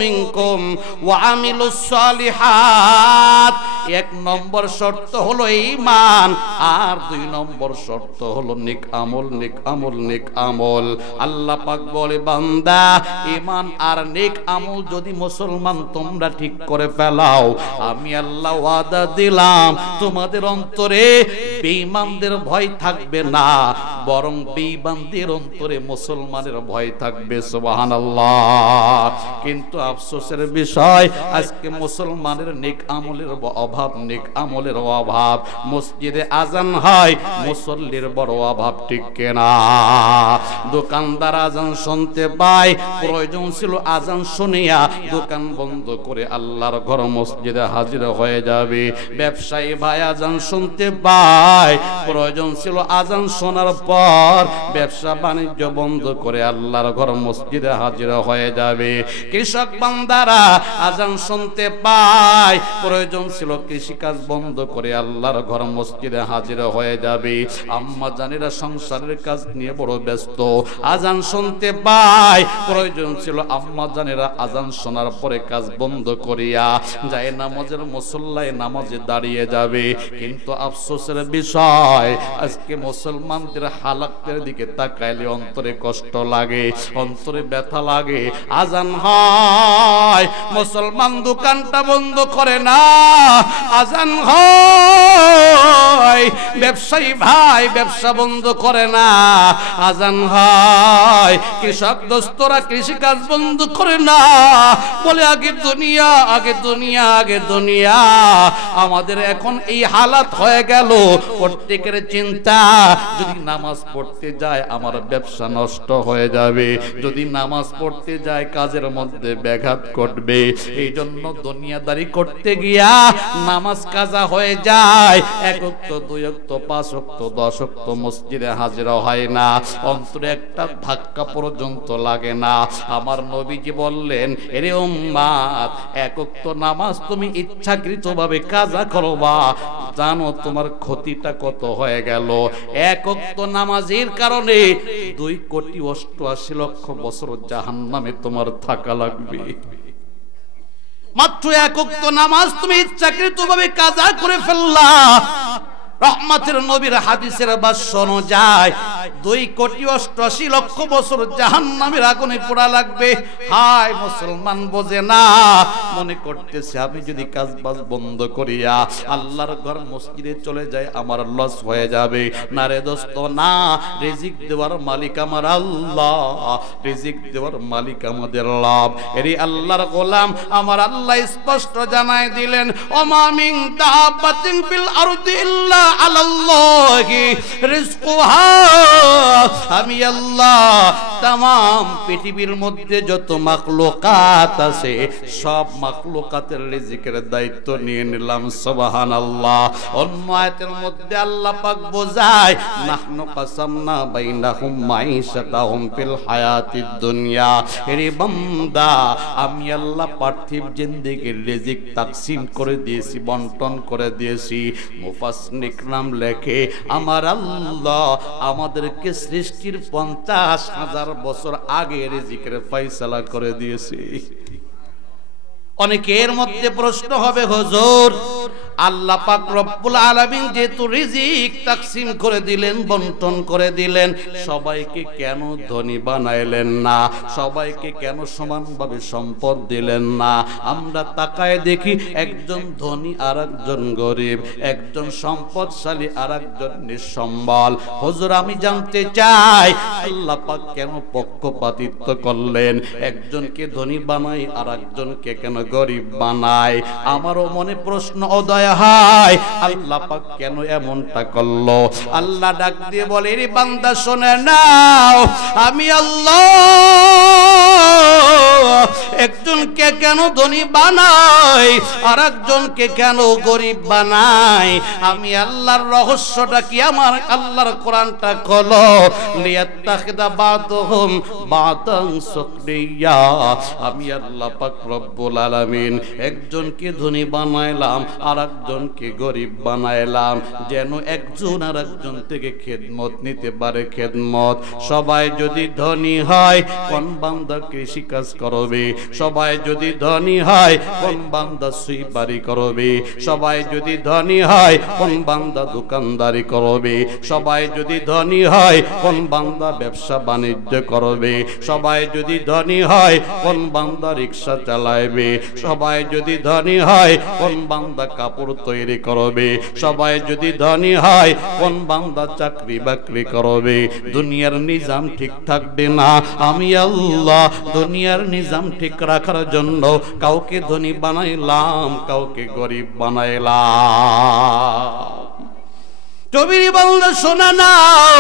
মিনকুম ওয়া আমিলুস সালিহাত। এক নম্বর শর্ত হলো ঈমান, আর দুই নম্বর শর্ত হলো নেক আমল, নেক আমল, নেক আমল। আল্লাহ পাক বলে, বান্দা ঈমান আর নেক আমল যদি মুসলমান তোমরা ঠিক করে ফেলাও, আমি আল্লাহ ওয়াদা দিলাম তোমাদের অন্তরে বেঈমানদের ভয় থাকবে না, বরং বেঈমানদের অন্তরে মুসলমানের ভয় থাকবে। সুবহানাল্লাহ। কিন্তু আফসোসের বিষয়, আজকে মুসলমানের নেক আমলের অভাব, নেক আমলের অভাব। মসজিদে আজান হয়, মুসল্লির বড় অভাব, ঠিক কিনা? দোকানদার আজান শুনতে পায়, প্রয়োজন ছিল আজান শুনিয়া দোকান বন্ধ করে আল্লাহর ঘর মসজিদে হাজির হয়ে যাবে। ব্যবসায়ী ভাই আজান শুনতে পায়, প্রয়োজন ছিল আজান শোনার পর ব্যবসা বাণিজ্য বন্ধ করে আল্লাহর ঘর মসজিদে হাজির হয়ে যাবে। কৃষক বান্দারা আজান শুনতে পায়, প্রয়োজন ছিল কৃষিকাজ বন্ধ করে আল্লাহর ঘর মসজিদে হাজির হয়ে যাবে। আম্মা জানেরা সংসারের কাজ নিয়ে বড় ব্যস্ত, আজান শুনতে পায়, প্রয়োজন ছিল আম্মা জানেরা আজান শোনার পরে কাজ বন্ধ করিয়া যায় নামাজের মুসল্লায় নামাজে দাঁড়িয়ে যাবে। কিন্তু আফসোসের বিষয়, আজকে মুসলমানদের হালাতের দিকে তাকাইলে অন্তরে কষ্ট লাগে, অন্তরে ব্যথা লাগে। আজান হয়, মুসলমান দোকানটা বন্ধ করে না। আজান হয়, ব্যবসায়ী ভাই ব্যবসা বন্ধ করে না। আজান হয়, কৃষক দোস্তরা কৃষিকাজ বন্ধ করে না। বলে আগে দুনিয়া, আগে দুনিয়া, আগে দুনিয়া। আমাদের এখন এই হালাত হয়ে গেল, প্রত্যেকের চিন্তা, যদি নামাজ পড়তে যায় আমার ব্যবসা নষ্ট হয়ে যাবে, যদি নামাজ পড়তে যায় কাজের মধ্যে ব্যাঘাত ঘটবে। এই জন্য দুনিয়াদারি করতে গিয়া নামাজ কাজা হয়ে যায়। 1 ওয়াক্ত, 2 ওয়াক্ত, 5 ওয়াক্ত, 10 ওয়াক্ত মসজিদে হাজির হয় না, অন্তরে একটা ধাক্কা পর্যন্ত লাগে না। আমার নবীজি বললেন, এরে উম্মাত, 1 ওয়াক্ত নামাজ তুমি ইচ্ছাকৃতভাবে কাজা করবা, জানো তোমার ক্ষতিটা কত হয়ে গেল? 1 ওয়াক্ত নামাজের কারণে 2,88,00,000 বছর জাহান্নামে তোমার থাকা লাগবে। মাত্র 1 ওয়াক্ত নামাজ তুমি ইচ্ছাকৃতভাবে কাজা করে ফেললা। রহমতের নবীর হাদিসের ভাষ্য অনুযায়ী 2,88,00,000 বছর জাহান্নামের আগুনে পোড়া লাগবে। হায় মুসলমান বোঝে না, মনে করতেছে আমি যদি কাজ বাজ বন্ধ করিয়া আল্লাহর ঘর মসজিদে চলে যাই আমার লস হয়ে যাবে। না রে দোস্ত, না। রিজিক দেওয়ার মালিক আমার আল্লাহ, রিজিক দেওয়ার মালিক আমাদের লাভ। এরি আল্লাহর গোলাম, আমার আল্লাহ স্পষ্ট জানাই দিলেন, ওমা মিন দাব্বাতিন ফিল আরদি ইল্লা আলাল্লাহি রিজকুহা। আমি আল্লাহ तमाम পৃথিবীর মধ্যে যত মাখলুকাত আছে সব মাখলুকাতের রিজিকের দায়িত্ব নিয়ে নিলাম। সুবহানাল্লাহ। অন্য আয়াতের মধ্যে আল্লাহ পাক বোঝায়, নাহনু কাসামনা বাইনাহুম মাইশাতাহুম ফিল হায়াতিদ দুনিয়া। হে বান্দা, আমি আল্লাহ পার্থিব জিন্দেগির রিজিক তাকসিম করে দিয়েছি, বন্টন করে দিয়েছি। মুফাসসির নাম লেখে, আমার আল্লাহ আমাদেরকে সৃষ্টির 50,000 বছর আগে রিজিকের ফয়সালা করে দিয়েছে। অনেকের মধ্যে প্রশ্ন হবে, হুজুর আল্লাহ পাক রব্বুল আলামিন যেহেতু রিজিক তাকসিম করে দিলেন, বন্টন করে দিলেন, সবাইকে কেন ধনী বানাইলেন না? সবাইকে কেন সমানভাবে সম্পদ দিলেন না? আমরা তাকায় দেখি একজন ধনী আর একজন গরিব, একজন সম্পদশালী আর একজন নিঃসম্বল। হুজুর আমি জানতে চাই আল্লাহ পাক কেন পক্ষপাতিত্ব করলেন? একজনকে ধনী বানাই আর একজনকে কেন গরিব বানায়? আমারও মনে প্রশ্ন উদয় হয়, আল্লাহ পাক কেন এমনটা করলো? আল্লাহ ডাক দিয়ে বলে, রে বান্দা শোনে নাও, আমি আল্লাহ একজনকে কেন ধনী বানাই আর একজনকে কেন গরিব বানাই? আমি আল্লাহর রহস্যটা কি? আমার আল্লাহর কোরআনটা খোলো। লিয়াত্তাখিদা বাদুহুম বাদান সুকরিয়া। আমি আল্লাহ পাক রব্বুল আলামিন একজনকে ধনী বানাইলাম আর একজনকে গরিব বানাইলাম, যেন একজন আর একজন থেকে খেদমত নিতে পারে। খেদমত সবাই যদি ধনী হয়, কোন বান্দা কৃষি কাজ করবে? সবাই যদি ধনী হয়, কোন বান্দা সুইপারি করবে? সবাই যদি ধনী হয়, কোন বান্দা দোকানদারি করবে? সবাই যদি ধনী হয়, কোন বান্দা ব্যবসা বাণিজ্য করবে? সবাই যদি ধনী হয়, কোন বান্দা রিক্সা চালাবে? সবাই যদি ধনী হয়, কোন বান্দা কাপড় তৈরি করবে? সবাই যদি ধনী হয়, কোন বান্দা চাকরি বাকরি করবে? দুনিয়ার নিজাম ঠিক থাকবে না। আমি আল্লাহ দুনিয়ার নিজাম ঠিক রাখার জন্য কাউকে ধনী বানাইলাম, কাউকে গরিব বানাইলাম। টবিরি বাংলা শোনা নাও,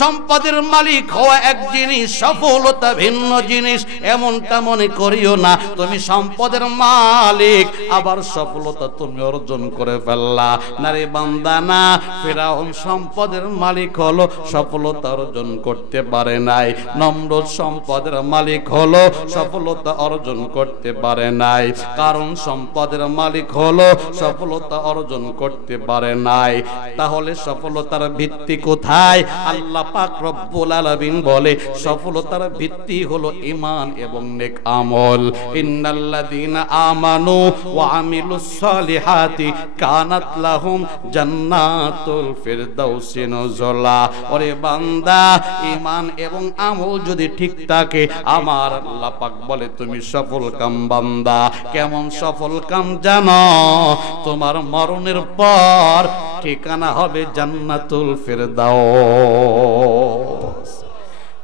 সম্পদের মালিক হওয়া এক জিনিস, সফলতা ভিন্ন জিনিস। এমনটা মনে করিও না তুমি সম্পদের মালিক আবার সফলতা তুমি অর্জন করে ফেললা। না রে বান্দা না, ফিরাউন সম্পদের মালিক হলো, সফলতা অর্জন করতে পারে নাই। নমরুদ সম্পদের মালিক হলো, সফলতা অর্জন করতে পারে নাই। কারণ সম্পদের মালিক হলো, সফলতা অর্জন করতে পারে নাই। তাহলে সফলতার ভিত্তি কোথায়? আল্লাহ পাক রব্বুল আলামিন বলে সফলতার ভিত্তি হলো ঈমান এবং নেক আমল। ইন্নাল্লাযীনা আমানু ওয়া আমিলুস সালিহাতি কানাত লাহুম জান্নাতুল ফিরদাউসি নুজুলা। ওরে বান্দা, ঈমান এবং আমল যদি ঠিক থাকে, আমার আল্লাহ পাক বলে তুমি সফল কাম বান্দা। কেমন সফল কাম জানো? তোমার মরণের পর ঠিকানা হবে জান্নাতুল ফিরদাউস।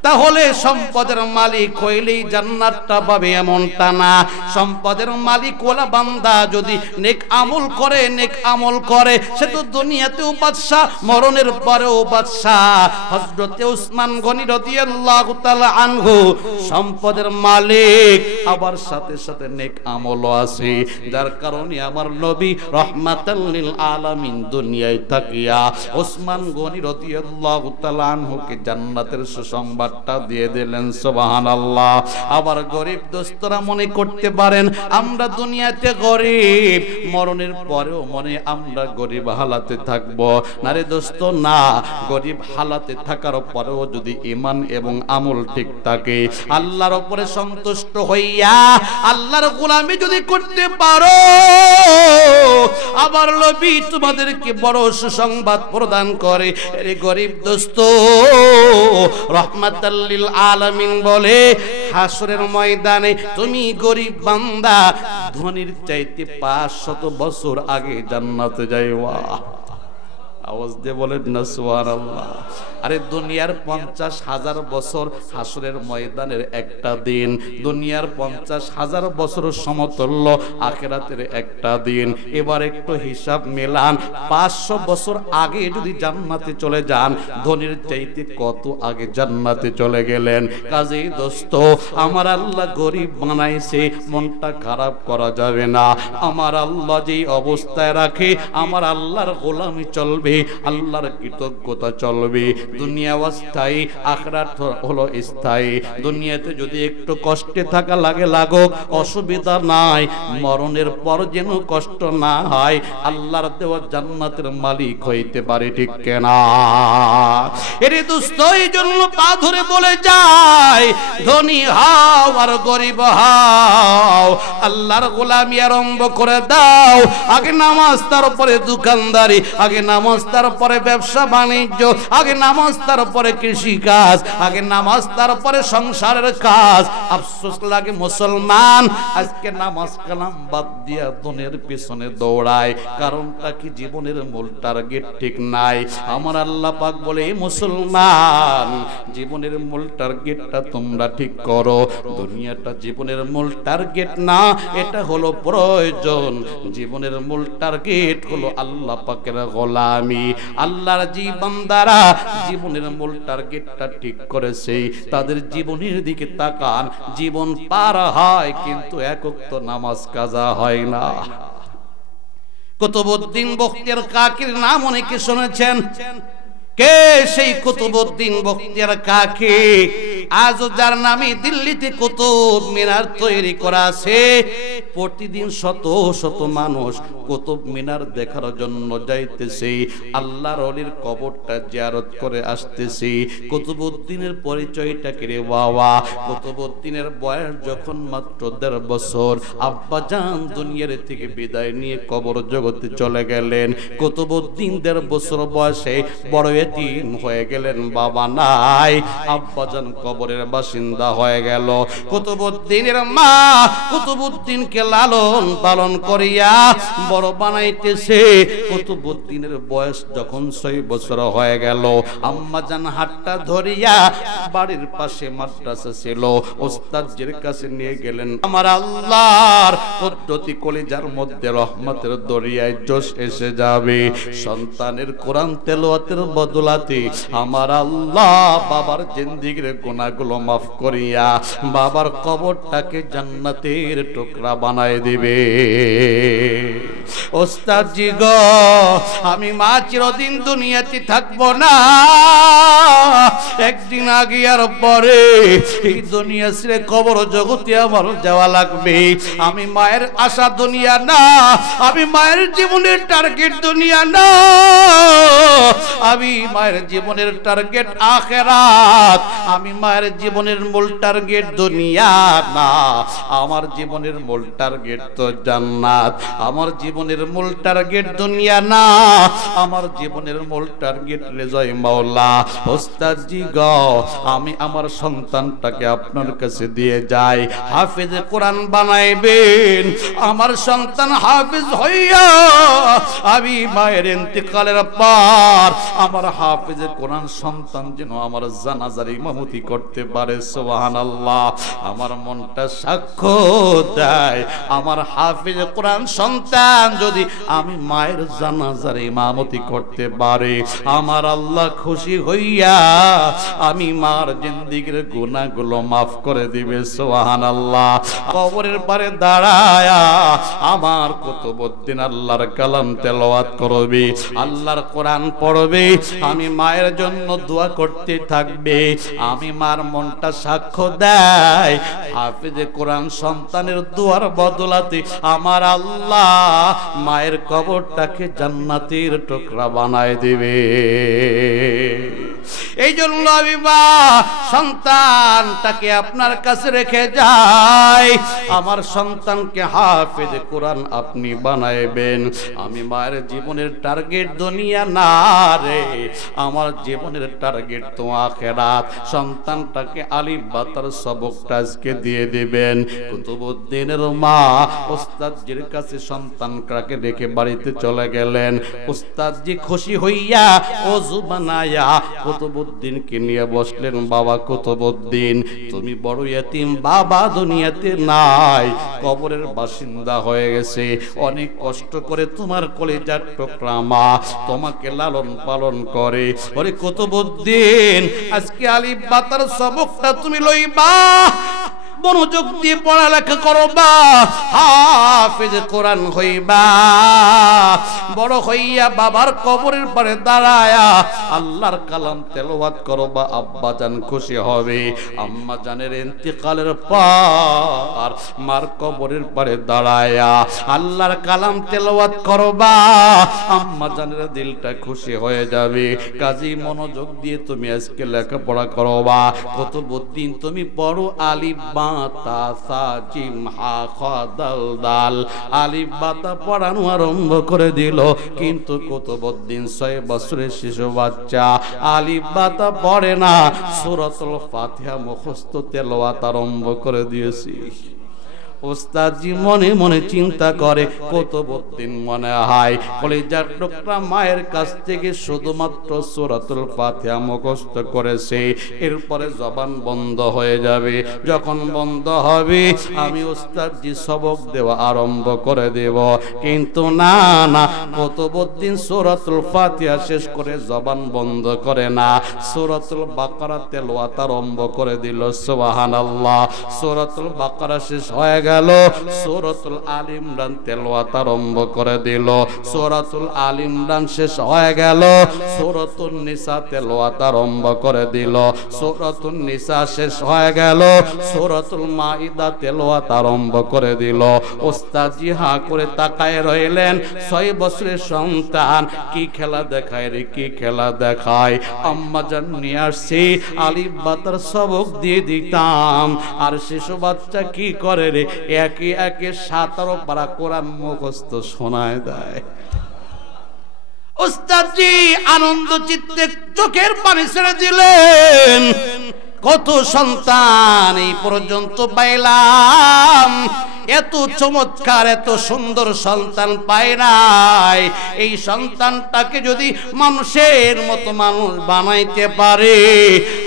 তাহলে সম্পদের মালিক হইলেই জান্নাতটা পাবে এমনটা না। সম্পদের মালিক ওলা বান্দা যদি নেক আমল করে, নেক আমল করে, সে তো দুনিয়াতেও বাদশা, মরণের পরেও বাদশা। হযরতে উসমান গনি রাদিয়াল্লাহু তাআলা আনহু সম্পদের মালিক, আবার সাথে সাথে নেক আমলও আছে। যার কারণে আমার নবী রাহমাতাল লিল আলামিন দুনিয়ায় থাকিয়া উসমান গনি রাদিয়াল্লাহু তাআলা আনহুকে জান্নাতের সুসংবাদ দিয়ে দিলেন। সুবহানাল্লাহ। আবার গরিব দোস্তরা মনে করতে পারেন আমরা দুনিয়াতে গরিব, মরণের পরেও মনে আমরা গরিব হালাতে থাকব। না রে দোস্ত না, গরিব হালাতে থাকার পরেও যদি ঈমান এবং আমল ঠিক থাকে, আল্লাহর উপরে সন্তুষ্ট হইয়া আল্লাহর গোলামি যদি করতে পারো, আবার নবী তোমাদেরকে বড় সুসংবাদ প্রদান করে। রে গরিব দোস্ত, রহমাত লিল আলামিন বলে হাসরের ময়দানে তুমি গরিব বান্দা ধনীর চাইতে 500 বছর আগে জান্নাতে যাইবা। আওয়াজ দিয়ে বলেন না সুবহানাল্লাহ। আরে দুনিয়ার 50,000 বছর হাসরের ময়দানের একটা দিন, দুনিয়ার 50,000 বছর সমতুল্য আখিরাতের একটা দিন। এবার একটু হিসাব মেলান, 500 বছর আগে যদি জান্নাতে চলে যান, ধনীর চাইতে কত আগে জান্নাতে চলে গেলেন। কাজেই দোস্ত, আমার আল্লাহ গরিব বানাইছে, মনটা খারাপ করা যাবে না। আমার আল্লাহ যেই অবস্থায় রাখে, আমার আল্লাহর গোলামি চলবে, আল্লাহর কৃতজ্ঞতা চলবে। দুনিয়া অস্থায়ী, আখিরাত হলো স্থায়ী। দুনিয়াতে যদি একটু কষ্টে থাকা লাগে লাগুক, অসুবিধা নাই, মরণের পর যেন কষ্ট না হয়, আল্লাহর দেওয়া জান্নাতের মালিক হইতে পারে, ঠিক কিনা? এরে দোস্ত, এই জন্য পা ধরে বলে যায়, ধনী হও আর গরিব হও, আল্লাহর গোলামি আরম্ভ করে দাও। আগে নামাজ, তারপরে দোকানদারি, আগে নামাজ তারপরে ব্যবসা বাণিজ্য, আগে নামাজ তারপরে কৃষি কাজ, আগে নামাজ তারপরে সংসারের কাজ। আফসোস লাগে মুসলমান আজকে নামাজ কালাম বাদ দিয়া দুনিয়ার পিছনে দৌড়ায়। কারণটা কি? জীবনের মূল টার্গেট ঠিক নাই। আমার আল্লাহ পাক বলে, মুসলমান জীবনের মূল টার্গেটটা তোমরা ঠিক করো। দুনিয়াটা জীবনের মূল টার্গেট না, এটা হলো প্রয়োজন। জীবনের মূল টার্গেট হলো আল্লাহ পাকের গোলামি। আল্লাহর যে বান্দারা জীবনের মূল টার্গেটটা ঠিক করেছে, তাদের জীবনের দিকে তাকান, জীবন পার হয় কিন্তু এক ওয়াক্ত নামাজ কাজা হয় না। কুতুবউদ্দিন বখতিয়ার কাকির নাম অনেকে শুনেছেন। কে সেই কুতুবউদ্দিন বখতিয়ার কাকি? আজও যার নামে দিল্লিতে কুতুব মিনার তৈরি করা আছে। প্রতিদিন শত শত মানুষ কুতুব মিনার দেখার জন্য যাইতেছে, আল্লাহর ওলির কবরটা জিয়ারত করে আসতেছে। কুতুবউদ্দিনের পরিচয়টা কি রে বাবা? কুতুবউদ্দিনের বয়স যখন মাত্র 1.5 বছর, আব্বাজান দুনিয়ার থেকে বিদায় নিয়ে কবর জগতে চলে গেলেন। কুতুবউদ্দিন 1.5 বছর বয়সে বড় এতিম হয়ে গেলেন, বাবা নাই, আব্বাজান কবরের বাসিন্দা হয়ে গেল। কুতুবউদ্দিনের মা কুতুবউদ্দিনকে লালন পালন করিয়া বড় বানাইতেছে। কুতুবউদ্দিনের বয়স যখন 6 বছর হয়ে গেল, আম্মাজান হাতটা ধরিয়া বাড়ির পাশে মাদ্রাসা ছিল, ওস্তাদের কাছে নিয়ে গেলেন। আমার আল্লাহর পদ্ধতি কলিজার মধ্যে রহমতের দরিয়ায় জোশ এসে যাবে। সন্তানের কোরআন তেলাওয়াতের বদলাতে আমার আল্লাহ বাবার জিন্দেগির গুনাহগুলো মাফ করিয়া বাবার কবরটাকে জান্নাতের টুকরা বানায় দিবে। ওস্তাদ জি গো, আমি মা চিরদিন দুনিয়াতে থাকবো না, একদিন আগে আর পরে এই দুনিয়া ছেড়ে কবর জগতে আমার যাওয়া লাগবে। আমি মায়ের আশা দুনিয়া না, আমি মায়ের জীবনের টার্গেট দুনিয়া না, আমি মায়ের জীবনের টার্গেট আখিরাত। আমি মায়ের জীবনের মূল টার্গেট দুনিয়া না, আমার জীবনের মূল টার্গেট তো জান্নাত। আমার জীবনের মূল টার্গেট দুনিয়া না, আমার জীবনের মূল টার্গেট রেজায়ে মাওলা। ওস্তাদ জি গো, আমি আমার সন্তানটাকে আপনার কাছে দিয়ে যাই, হাফেজে কোরআন বানাইবেন। আমার সন্তান হাফেজ হইয়া আমি মায়ের ইন্তেকালের পর আমার হাফেজে কোরআন সন্তান যেন আমার জানাজার ইমামতি করতে পারে। সুবহানাল্লাহ। আমার মনটা সাক্ষ্য দেয়, আমার হাফেজে কোরআন সন্তান যদি আমি মায়ের জানাজার ইমামতি করতে পারে, আমার আল্লাহ খুশি হইয়া আমি মার জিন্দেগির গুনাহগুলো মাফ করে দিবে। সুবহানাল্লাহ। কবরের পারে দাঁড়ায়া আমার কুতুবউদ্দিন আল্লাহর কালাম তেলাওয়াত করবে, আল্লাহর কোরআন পড়বে, আমি মায়ের জন্য দোয়া করতে থাকবে। আমি মার মনটা সাক্ষ্য দেয়, হাফেজে কোরআন সন্তানের দোয়ার বদলাতে আমার আল্লাহ মায়ের কবরটাকে জান্নাতের টুকরা বানায় দিবে। এই জন্য আমি মা সন্তানটাকে আপনার কাছে রেখে যাই, আমার সন্তানকে হাফেজে কোরআন আপনি বানাইবেন। আমি মায়ের জীবনের টার্গেট দুনিয়া না রে, আমার জীবনের টার্গেট তো আখিরাত। সন্তানটাকে আলিফ বা তার সবকটা আজকে দিয়ে দিবেন। কুতুবউদ্দিনের মা ওস্তাদজির কাছে সন্তানটাকে রেখে বাড়িতে চলে গেলেন। ওস্তাদজি খুশি হইয়া ওযু বানায়া কুতুবউদ্দিনকে নিয়ে বসলেন। বাবা কুতুবউদ্দিন, তুমি বড় ইতিম, বাবা দুনিয়াতে নাই, কবরের বাসিন্দা হয়ে গেছে। অনেক কষ্ট করে তোমার কলিজার টুকরা মা তোমাকে লালন পালন করে। ওরে কুতুবউদ্দিন, আজকে আলিফ বা তার সবকটা তুমি লইবা, মনোযোগ দিয়ে পড়ালেখা করবা, হাফেজ কোরআন হইবা, বড় হইয়া বাবার কবরের পারে দাঁড়ায়া আল্লাহর কালাম তেলাওয়াত করবা। আব্বা জান খুশি হবে। আম্মা জানের ইন্তিকালের পর মার কবরের পারে দাঁড়ায়া আল্লাহর কালাম তেলাওয়াত করবা, আম্মা জানের দিলটা খুশি হয়ে যাবে। কাজী মনোযোগ দিয়ে তুমি আজকে লেখাপড়া করবা। কুতুবউদ্দিন তুমি পড়ো আলিফ বা তা সা জিম হা খ দাল দাল, আলিফ বা তা পড়ানো আরম্ভ করে দিল। কিন্তু কুতুবউদ্দিন 6 বছরের শিশু বাচ্চা, আলিফ বা তা পড়ে না, সূরাতুল ফাতিহা মুখস্থ তেলাওয়াত আরম্ভ করে দিয়েছি। ওস্তাদজি মনে মনে চিন্তা করে, কুতুবউদ্দিন মনে হয় কলিজার টুকরা মায়ের কাছ থেকে শুধুমাত্র সূরাতুল ফাতিহা মুখস্থ করেছে, এরপরে জবান বন্ধ হয়ে যাবে। যখন বন্ধ হবে আমি ওস্তাদজি সবক দেওয়া আরম্ভ করে দেব। কিন্তু না না, কুতুবউদ্দিন সূরাতুল ফাতিহা শেষ করে জবান বন্ধ করে না, সূরাতুল বাকারা তেলাওয়াত আরম্ভ করে দিল। সুবহানাল্লাহ। সূরাতুল বাকারা শেষ হয়ে গেল, সূরাতুল আল ইমরান তেলাওয়াত আরম্ভ করে দিল। সূরাতুল আল ইমরান শেষ হয়ে গেল, সূরাতুন নিসা তেলাওয়াত আরম্ভ করে দিল। সূরাতুন নিসা শেষ হয়ে গেল, সূরাতুল মাইদা তেলাওয়াত আরম্ভ করে দিল। ওস্তাদজি হাঁ করে তাকায় রইলেন। 6 বছরের সন্তান কি খেলা দেখায় রে, কি খেলা দেখায়। আম্মা জান নিয়ে আসছি, আলিফ বা তার সবক দিয়ে দিতাম। আর শিশু বাচ্চা কি করে রে, একে একে 17 পারা কোরআন মুখস্থ শোনায় দেয়। ওস্তাদজি আনন্দ চিত্তে চোখের পানি ছেড়ে দিলেন। কত সন্তান এই পর্যন্ত পাইলাম, এত চমৎকার এত সুন্দর সন্তান পাই নাই। এই সন্তানটাকে যদি মানুষের মতো মানুষ বানাইতে পারে,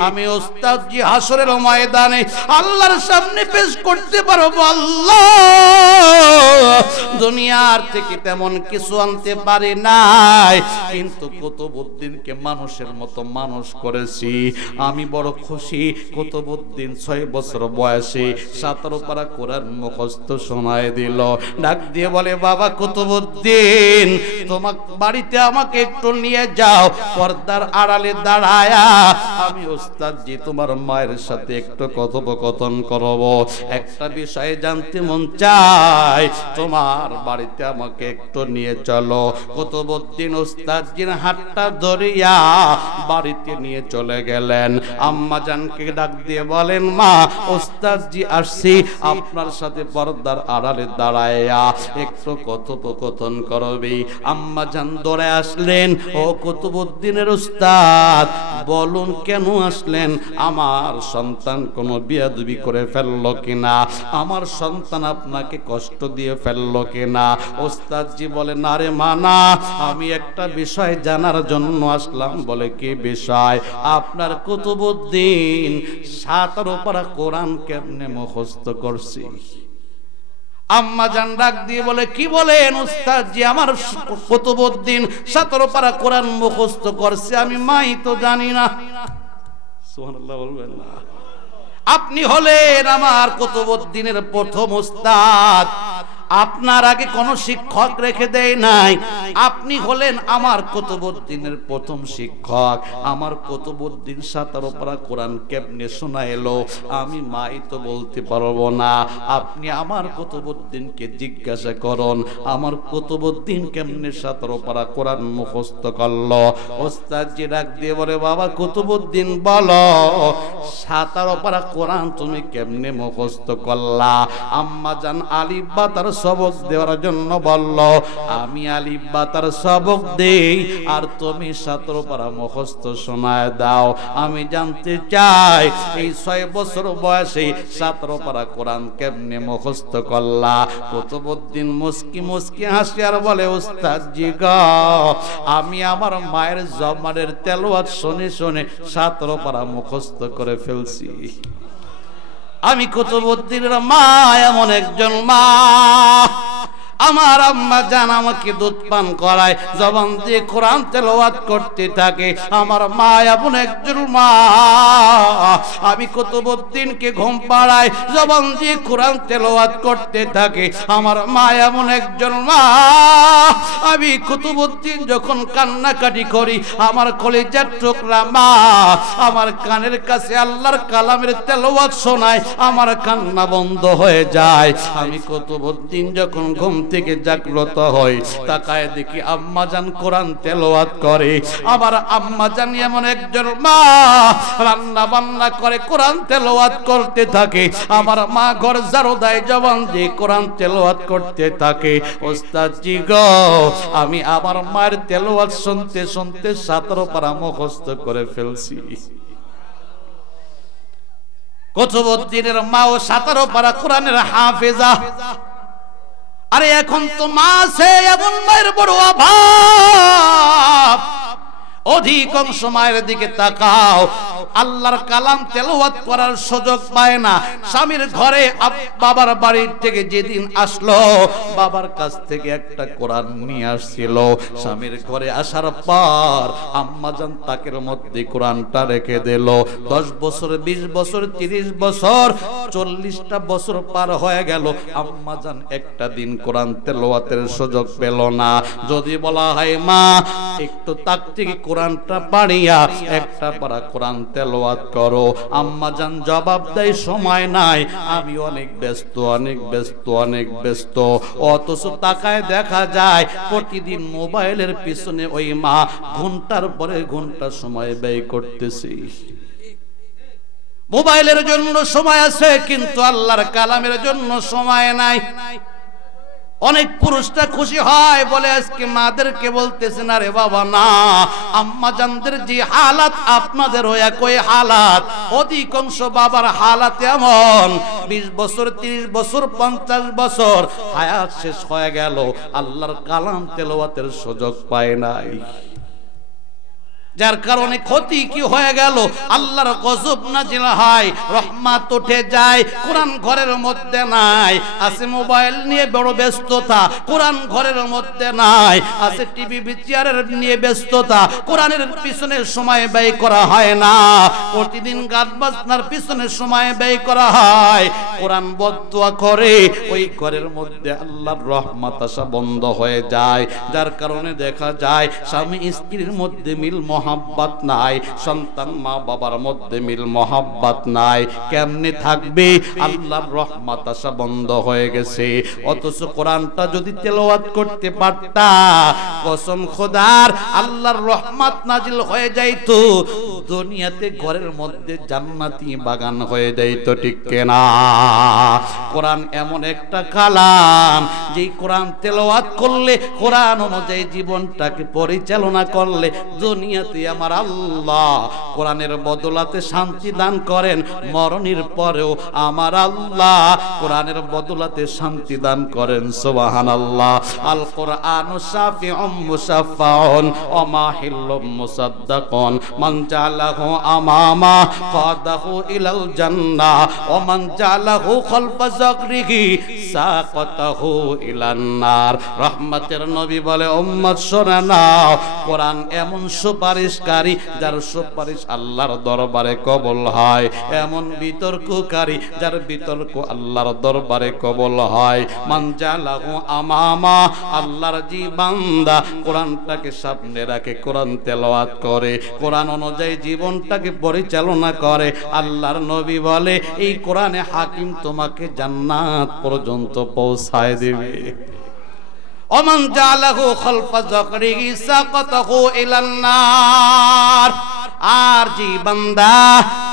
আমি ওস্তাদজি হাসরের ময়দানে আল্লাহর সামনে পেশ করতে পারবো। আল্লাহ, দুনিয়ার থেকে তেমন কিছু আনতে পারি নাই, কিন্তু কুতুবউদ্দিনকে মানুষের মতো মানুষ করেছি। আমি বড় খুশি। কুতুবউদ্দিন 6 বছর বয়সে 17 পারা কোরআন মুখস্থ শোনায় দিল। ডাক দিয়ে বলে, বাবা কুতুবউদ্দিন, তোমার বাড়িতে আমাকে একটু নিয়ে যাও, পর্দার আড়ালে দাঁড়ায়া আমি ওস্তাদজি তোমার মায়ের সাথে একটু কথোপকথন করব। একটা বিষয়ে জানতে মন চায়, তোমার বাড়িতে আমাকে একটু নিয়ে চলো। কুতুবউদ্দিন ওস্তাদজির হাতটা ধরিয়া বাড়িতে নিয়ে চলে গেলেন। আম্মা জানকে ডাক দিয়ে বলেন, মা ওস্তাদজি আসছি, আপনার সাথে পর্দার আড়ালে দাঁড়ায়া একটু কথোপকথন করবে। আম্মা জান দৌড়ে আসলেন, ও কুতুবউদ্দিনের উস্তাদ, বলুন কেন আসলেন? আমার সন্তান কোনো বিয়াদবি করে ফেললো কিনা? আমার সন্তান আপনাকে কষ্ট দিয়ে ফেললো কিনা? ওস্তাদজি বলে, না রে মানা, আমি একটা বিষয় জানার জন্য আসলাম। বলে, কি বিষয়? আপনার কুতুবউদ্দিন 17 পারা কোরআন কেমনে মুখস্থ করছি? আম্মা জান ডাক দিয়ে বলে, কি বলেন উস্তাদজি? আমার কুতুবউদ্দিন 17 পারা কোরআন মুখস্থ করছে, আমি মাই তো জানি না। সুবহানাল্লাহ বলবেন না? আপনি হলেন আমার কুতুবউদ্দিনের প্রথম উস্তাদ। আপনার আগে কোনো শিক্ষক রেখে দেয় নাই, আপনি হলেন আমার কুতুবউদ্দিনের প্রথম শিক্ষক। আমার কুতুবউদ্দিন 17 পারা কোরআন কেমনে শোনাইলো আমি মাই তো বলতে পারবো না। আপনি আমার কুতুবউদ্দিনকে জিজ্ঞাসা করুন, আমার কুতুবউদ্দিন কেমনে 17 পারা কোরআন মুখস্থ করলো। ওস্তাদজি ডাক দিয়ে বলে, বাবা কুতুবউদ্দিন বলো, 17 পারা কোরআন তুমি কেমনে মুখস্থ করলা? আম্মা জান আলিফ বা তার সবক দেওয়ার জন্য বলল, আমি আলিফ বা তার সবক দেই আর তুমি 17 পারা মুখস্থ শোনায় দাও। আমি জানতে চাই এই 6 বছর বয়সে 17 পারা কোরআন কেমনে মুখস্থ করলা? কুতুবউদ্দিন মুস্কি মুস্কি হাসি আর বলে, উস্তাদজি গো, আমি আমার মায়ের জবানের তেলাওয়াত শুনে শুনে 17 পারা মুখস্থ করে ফেলছি। আমি কুতুবউদ্দিনের মা এমন একজন মা, আমার আম্মা জান আমাকে দুধ পান করায়, জবান দিয়ে কোরআন তেলাওয়াত করতে থাকে। আমার মা এমন একজন মা, আমি কুতুবউদ্দিনকে ঘুম পাড়ায়, জবান দিয়ে কোরআন তেলাওয়াত করতে থাকে। আমার মা এমন একজন মা, আমি কুতুবউদ্দিন যখন কান্নাকাটি করি, আমার কলিজার টুকরা মা আমার কানের কাছে আল্লাহর কালামের তেলাওয়াত শোনায়, আমার কান্না বন্ধ হয়ে যায়। আমি কুতুবউদ্দিন যখন ঘুম থেকে জাগ্রত হই, তাকায় দেখি আম্মা জান কোরআন তেলাওয়াত করে। আমার আম্মা জান এমন একজন মা, রান্না বান্না করে কোরআন তেলাওয়াত করতে থাকে। আমার মা ঘর ঝাড়ু দেয়, জবান দিয়ে কোরআন তেলাওয়াত করতে থাকে। ওস্তাদ জি গো, আমি আমার মায়ের তেলাওয়াত শুনতে শুনতে 17 পারা মুখস্থ করে ফেলছি। কুতুবউদ্দিনের মাও 17 পারা কোরআনের হাফেজা। আরে এখন তো মা আছে, এমন মায়ের বড় অভাব। অধিকাংশ মায়ের দিকে তাকাও, আল্লাহর কালাম তেলাওয়াত করার সুযোগ পায় না। স্বামীর ঘরে বাবার বাড়ির থেকে যেদিন আসলো, বাবার কাছ থেকে একটা কোরআন নিয়ে আসছিল। স্বামীর ঘরে আসার পর আম্মা জান তাকের মধ্যে কোরআনটা রেখে দিল। 10 বছর, 20 বছর, 30 বছর, 40টা বছর পার হয়ে গেল, আম্মা জান একটা দিন কোরআন তেলাওয়াতের সুযোগ পেল না। যদি বলা হয় মা একটু তাক থেকে কোরআনটা পাড়িয়া একটা পারা কোরআন তেলাওয়াত করো, আম্মা জান জবাব দেয় সময় নাই, আমি অনেক ব্যস্ত, অনেক ব্যস্ত, অনেক ব্যস্ত। অথচ তাকায় দেখা যায় প্রতিদিন মোবাইলের পিছনে ওই মা ঘন্টার পরে ঘন্টা সময় ব্যয় করতেছি। মোবাইলের জন্য সময় আছে, কিন্তু আল্লাহর কালামের জন্য সময় নাই। অনেক পুরুষরা খুশি হয়, বলে আজকে মাদেরকে বলতেছে না রে বাবা, না আম্মা জানদের যে হালাত আপনাদেরও একই হালাত। অধিকাংশ বাবার হালাত এমন, 20 বছর, 30 বছর, 50 বছর হায়াত শেষ হয়ে গেল, আল্লাহর কালাম তেলাওয়াতের সুযোগ পায় নাই। যার কারণে ক্ষতি কি হয়ে গেল, আল্লাহর গজব নাজিল হয়, রহমত উঠে যায়। কোরআন ঘরের মধ্যে নাই, আছে মোবাইল নিয়ে বড় ব্যস্ততা, কোরআন ঘরের মধ্যে নাই, আছে টিভি চেয়ারের নিয়ে ব্যস্ততা, কোরআনের পিছনে সময় ব্যয় করা হয় না। প্রতিদিন গান বাজনার পিছনে সময় ব্যয় করা হয়, কোরআন বদদুয়া করে, ওই ঘরের মধ্যে আল্লাহর রহমত আসা বন্ধ হয়ে যায়। যার কারণে দেখা যায় স্বামী স্ত্রীর মধ্যে মিল মহাব্বত নাই, সন্তান মা বাবার মধ্যে মিল মহাব্বত নাই। কেমনে থাকবে? আল্লাহর রহমত আসা বন্ধ হয়ে গেছে। অথচ কোরআনটা যদি তেলাওয়াত করতে পারতা, কসম খোদার আল্লাহর রহমত নাজিল হয়ে যাইতো, দুনিয়াতে ঘরের মধ্যে জান্নাতি বাগান হয়ে যাইতো, ঠিক কিনা? কোরআন এমন একটা কালাম, যে কোরআন তেলাওয়াত করলে, কোরআন অনুযায়ী জীবনটাকে পরিচালনা করলে, দুনিয়াতে আমার আল্লাহ কোরআনের বদলাতে শান্তি দান করেন, মরণের পরেও আমার আল্লাহ কোরআনের বদলাতে শান্তি দান করেন। সুবহানাল্লাহ। আল কোরআনু শাফিউম মুশাফফাউন ওয়া মাহিল্লুম মুসাদ্দাকুন, মান জালাহু আমামা ফাদাহু ইলাল জান্নাহ ওয়া মান জালাহু খালফা যাকরিহি সাকাতাহু ইলান নার। রহমতের নবী বলে, উম্মত শুনে নাও, কোরআন এমন সুপারিশকারী যার সুপারিশ আল্লাহর দরবারে কবুল হয়, এমন বিতর্ককারী যার বিতর্ক আল্লাহর দরবারে কবুল হয়। মান জালাহু আমামা, আল্লাহর যে বান্দা কোরআনটাকে সামনে রাখে, কোরআন তেলাওয়াত করে, কোরআন অনুযায়ী জীবনটাকে পরিচালনা করে, আল্লাহর নবী বলে এই কোরআনে হাকিম তোমাকে জান্নাত পর্যন্ত পৌঁছায় দেবে। ওমান জালাহু খালফা যাকরিহি সাকাতাহু ইলান নার। আর যে বান্দা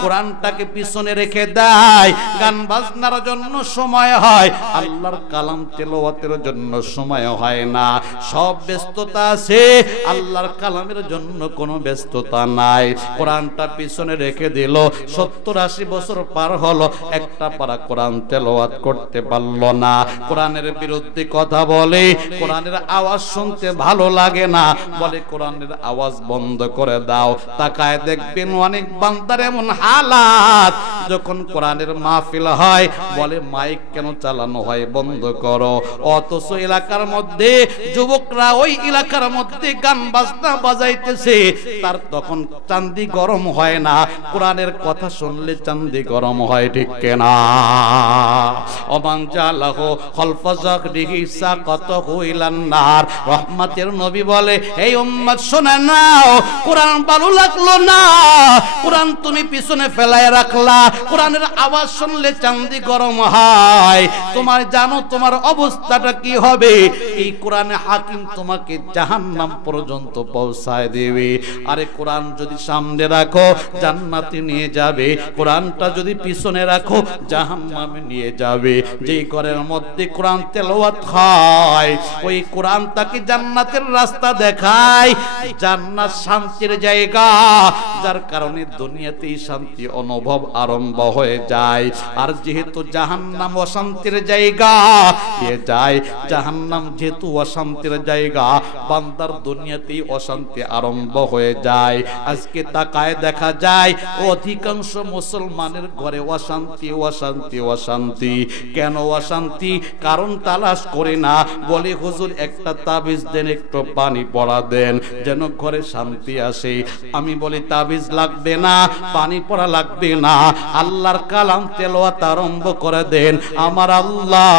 কোরআনটাকে পিছনে রেখে দেয়, গান বাজনার জন্য সময় হয়, আল্লাহর কালাম তেলাওয়াতের জন্য সময় হয় না। সব ব্যস্ততা আছে, আল্লাহর কালামের জন্য কোনো ব্যস্ততা নাই। কোরআনটা পিছনে রেখে দিল, 70-80 বছর পার হলো, একটা পারা কোরআন তেলাওয়াত করতে পারলো না। কোরআনের বিরুদ্ধে কথা বলে, কোরআনের আওয়াজ শুনতে ভালো লাগে না, বলে কোরআনের আওয়াজ বন্ধ করে দাও। তাকায় দেখবেন অনেক বান্দার এমন হালাত, যখন কোরআনের মাহফিল হয় বলে মাইক কেন চালানো হয়, বন্ধ করো। অথচ এলাকার মধ্যে যুবকরা ওই এলাকার মধ্যে গান বাজনা বাজাইতেছে, তার তখন চান্দি গরম হয় না। কোরআনের কথা শুনলে চান্দি গরম হয়, ঠিক কিনা? ওমান জালাহু খলফা যাকরিহি সাকাতাহু ইলান নার। রহমতের নবী বলে, এই উম্মত শুনে নাও, কোরআন ভালো লাগলো না, কোরআন তুমি পিছনে ফেলায় রাখলা, কোরআনের আওয়াজ শুনলে চান্দি গরম হয়, তোমার জানো তোমার অবস্থাটা কি হবে? এই কোরআনে হাকিম তোমাকে জাহান্নাম পর্যন্ত পৌঁছায় দেবে। আরে কোরআন যদি সামনে রাখো জান্নাতে নিয়ে যাবে, কোরআনটা যদি পিছনে রাখো জাহান্নামে নিয়ে যাবে। যেই ঘরের মধ্যে কোরআন তেলাওয়াত হয় ওই কোরআন তাকে জান্নাতের রাস্তা দেখায়। জান্নাত শান্তির জায়গা, যার কারণে দুনিয়াতেই শান্তি অনুভব আরম্ভ হয়ে যায়। আর যেহেতু জাহান্নাম অশান্তির জায়গা হয়ে যায়, জাহান্নাম যেহেতু অশান্তির জায়গা, বান্দার দুনিয়াতেই অশান্তি আরম্ভ হয়ে যায়। আজকে তাকায় দেখা যায় অধিকাংশ মুসলমানের ঘরে অশান্তি অশান্তি অশান্তি। কেন অশান্তি? কারণ তালাশ করে না। বলে হুজুর একটা তাবিজ দেন, একটু পানি পড়া দেন যেন ঘরে শান্তি আসে। আমি বলি তাবিজ লাগবে না, পানি পড়া লাগবে না, আল্লাহর কালাম তেলাওয়াত আরম্ভ করে দেন, আমার আল্লাহ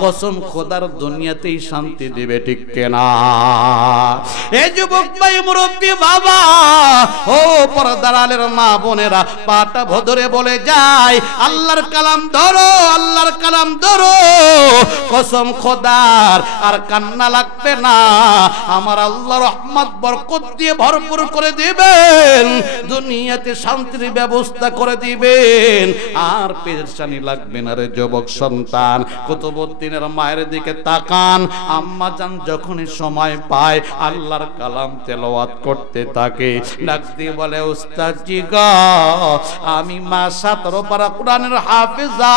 কসম খোদার দুনিয়াতেই শান্তি দিবে, ঠিক কিনা? এই যুবক ভাই, মুরব্বী বাবা, ও পর্দার আলের মা বোনেরা, পাটা ভদরে বলে যায় আল্লাহর কালাম ধরো, আল্লাহর কালাম ধরো, কসম খোদার আর কান্না লাগবে না, আমার আল্লাহ রহমত বরকত দিয়ে ভরপুর করে দিবেন, দুনিয়াতে শান্তির ব্যবস্থা করে দিবেন, আর পেরেশানি লাগবে না রে যুবক সন্তান। কুতুবউদ্দিনের মায়ের দিকে তাকান, আম্মা জান যখনই সময় পায় আল্লাহর কালাম তেলাওয়াত করতে থাকে। ডাক দিয়ে বলে, উস্তাদ জি গো, আমি মা 17 পারা কোরআনের হাফেজা,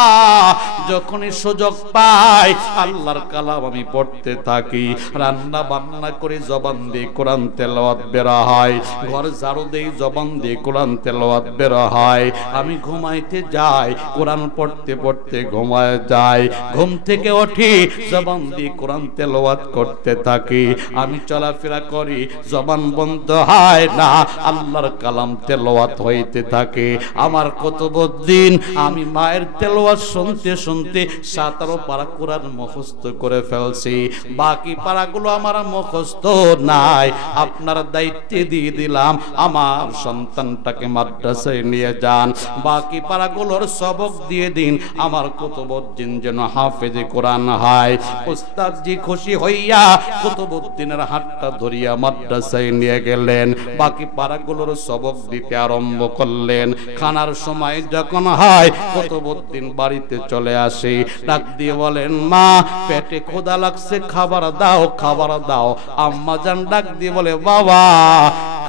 যখনই সুযোগ পাই আল্লাহর কালাম আমি পড়তে থাকি, রান্না বান্না করে জবান দিয়ে কোরআন তেলাওয়াত বের হয়, ঘর ঝাড়ু দেই জবান দিয়ে কোরআন তেলাওয়াত বের হয়, আমি ঘুমাইতে যাই কোরআন পড়তে পড়তে ঘুমায় যাই, ঘুম থেকে উঠি জবান দিয়ে কোরআন তেলাওয়াত করতে থাকি, আমি চলাফেরা করি জবান বন্ধ হয় না, আল্লাহর কালাম তেলাওয়াত হইতে থাকে। আমার কুতুবউদ্দিন আমি মায়ের তেলাওয়াত শুনতে শুনতে 17 পারা কোরআন মুখস্থ করে ফেলছি, বাকি পারাগুলো আমার মুখস্থ নাই। আপনার দায়িত্বে দিয়ে দিলাম, আমার সন্তানটাকে মাদ্রাসায় নিয়ে যান, বাকি পারাগুলোর সবক দিয়ে দিন, আমার কুতুবউদ্দিন যেন হাফেজে কোরআন হয়। উস্তাদ জি খুশি হইয়া কুতুবউদ্দিনের হাতটা ধরিয়া মাদ্রাসায় নিয়ে গেলেন, বাকি পারাগুলোর সবক দিতে আরম্ভ করলেন। খানার সময় যখন হয় কুতুবউদ্দিন বাড়িতে চলে আসে, ডাক দিয়ে বলেন, মা পেটে ক্ষুধা লাগছে, খাবার দাও খাবার দাও। আম্মা জান ডাক দিয়ে বলে, বাবা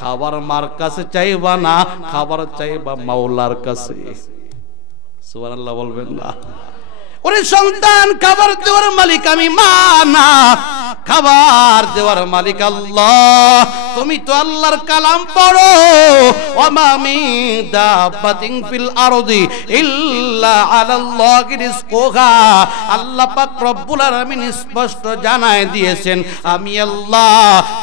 খাবার মার কাছে চাইবা না, খাবার চাইবা মাওলার কাছে। সুবহানাল্লাহ বলবেন না? ওরে সন্তান, খাবার দেওয়ার মালিক আমি, মা না, খাবার দেওয়ার মালিক আল্লাহ। তুমি তো আল্লাহর কালাম পড়ো, ওয়ামা মিন দাব্বাতিন ফিল আরদি ইল্লা আলাল্লাহি রিজকুহা। আল্লাহ পাক রব্বুল আলামিন স্পষ্ট জানায় দিয়েছেন, আমি আল্লাহ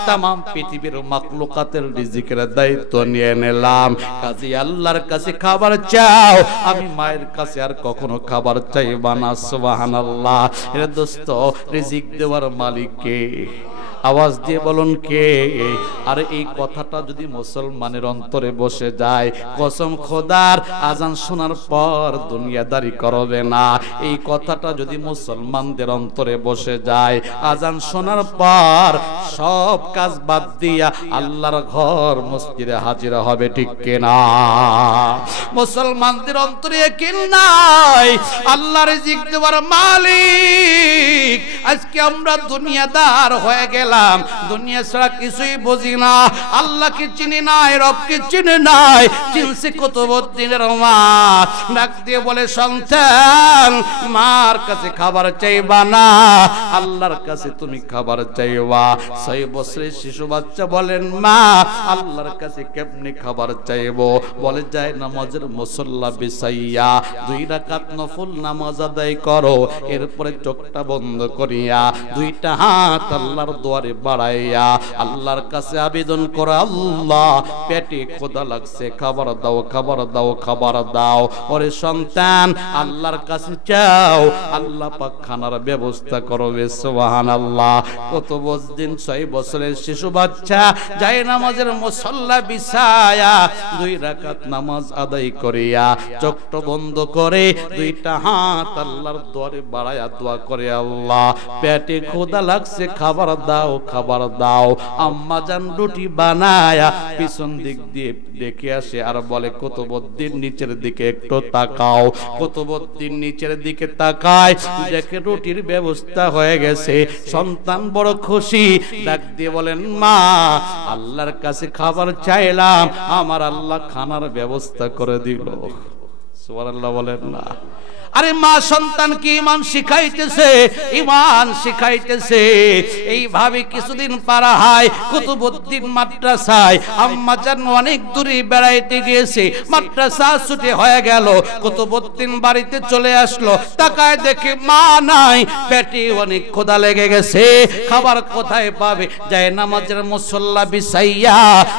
तमाम পৃথিবীর মাখলুকাতের রিজিকের দায়িত্ব নিয়ে নিলাম। কাজী আল্লাহর কাছে খাবার চাও, আমি মায়ের কাছে আর কখনো খাবার চাইবা না। সুবহানাল্লাহ। এর দোস্ত, রিজিক দেওয়ার মালিক কে? আওয়াজ দিয়ে বলুন কে? আর এই কথাটা যদি মুসলমানের অন্তরে বসে যায়, কসম খোদার আজান শোনার পর দুনিয়াদারি করবে না। এই কথাটা যদি মুসলমানদের অন্তরে বসে যায়, আজান শোনার পর সব কাজ বাদ দিয়া আল্লাহর ঘর মসজিদে হাজির হবে, ঠিক কিনা? মুসলমানদের অন্তরে ইয়াকিন নাই, আল্লাহ রিজিক দেওয়ার মালিক। আজকে আমরা দুনিয়াদার হয়ে গেলাম, গেলাম, দুনিয়া ছাড়া কিছুই বুঝি না, আল্লাহকে চিনি নাই, রবকে চিনি নাই। চিনছি কুতুবউদ্দিনের মা, ডাক দিয়ে বলে সন্তান মার কাছে খাবার চাইবা না, আল্লাহর কাছে তুমি খাবার চাইবা। 6 বছরের শিশু বাচ্চা বলেন মা আল্লাহর কাছে কেমনে খাবার চাইবো? বলে যায় নামাজের মুসল্লা বিছাইয়া 2 রাকাত নফল নামাজ আদায় করো, এরপরে চোখটা বন্ধ করিয়া 2টা হাত আল্লাহর দুয়ারে বাড়াইয়া আল্লাহর কাছে আবেদন করো, আল্লাহ পেটে ক্ষুধা লাগছে, খাবার দাও, খাবার দাও, খাবার দাও। ওরে সন্তান আল্লাহর কাছে চাও, আল্লাহ পাক খানার ব্যবস্থা করবে। সুবহানাল্লাহ। কুতুবউদ্দিন 6 বছরের শিশু বাচ্চা যায় নামাজের মুসল্লা বিছায়া 2 রাকাত নামাজ আদায় করিয়া চোখটা বন্ধ করে 2টা হাত আল্লাহর দুয়ারে বাড়ায়া দোয়া করে, আল্লাহ পেটে ক্ষুধা লাগছে, খাবার দাও, খাবার দাও। আম্মা জান রুটি বানায়া পিছন দিক দিয়ে ডেকে আসে আর বলে কুতুবউদ্দিন নিচের দিকে একটু তাকাও। কুতুবউদ্দিন নিচের দিকে তাকায়, দেখে রুটির ব্যবস্থা হয়ে গেছে। সন্তান বড় খুশি, ডাক দিয়ে বলেন মা আল্লাহর কাছে খাবার চাইলাম, আমার আল্লাহ খানার ব্যবস্থা করে দিল। সুবহানাল্লাহ বলেন না। আরে মা সন্তানকে ঈমান শিখাইতেছে, ঈমান শিখাইতেছে। এইভাবে কিছুদিন পারা হয়। কুতুবউদ্দিন মাদ্রাসায় আম্মা জান অনেক দূরে বেড়াইতে গিয়েছে, মাদ্রাসা ছুটি হয়ে গেল। কুতুবউদ্দিন বাড়িতে চলে আসলো, তাকায় দেখে মা নাই, পেটে অনেক ক্ষুধা লেগে গেছে, খাবার কোথায় পাবে? যায় নামাজের মুসল্লা বিছাইয়া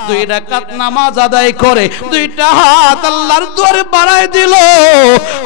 2 রাকাত নামাজ আদায় করে 2টা হাত আল্লাহর দুয়ারে বাড়ায় দিল।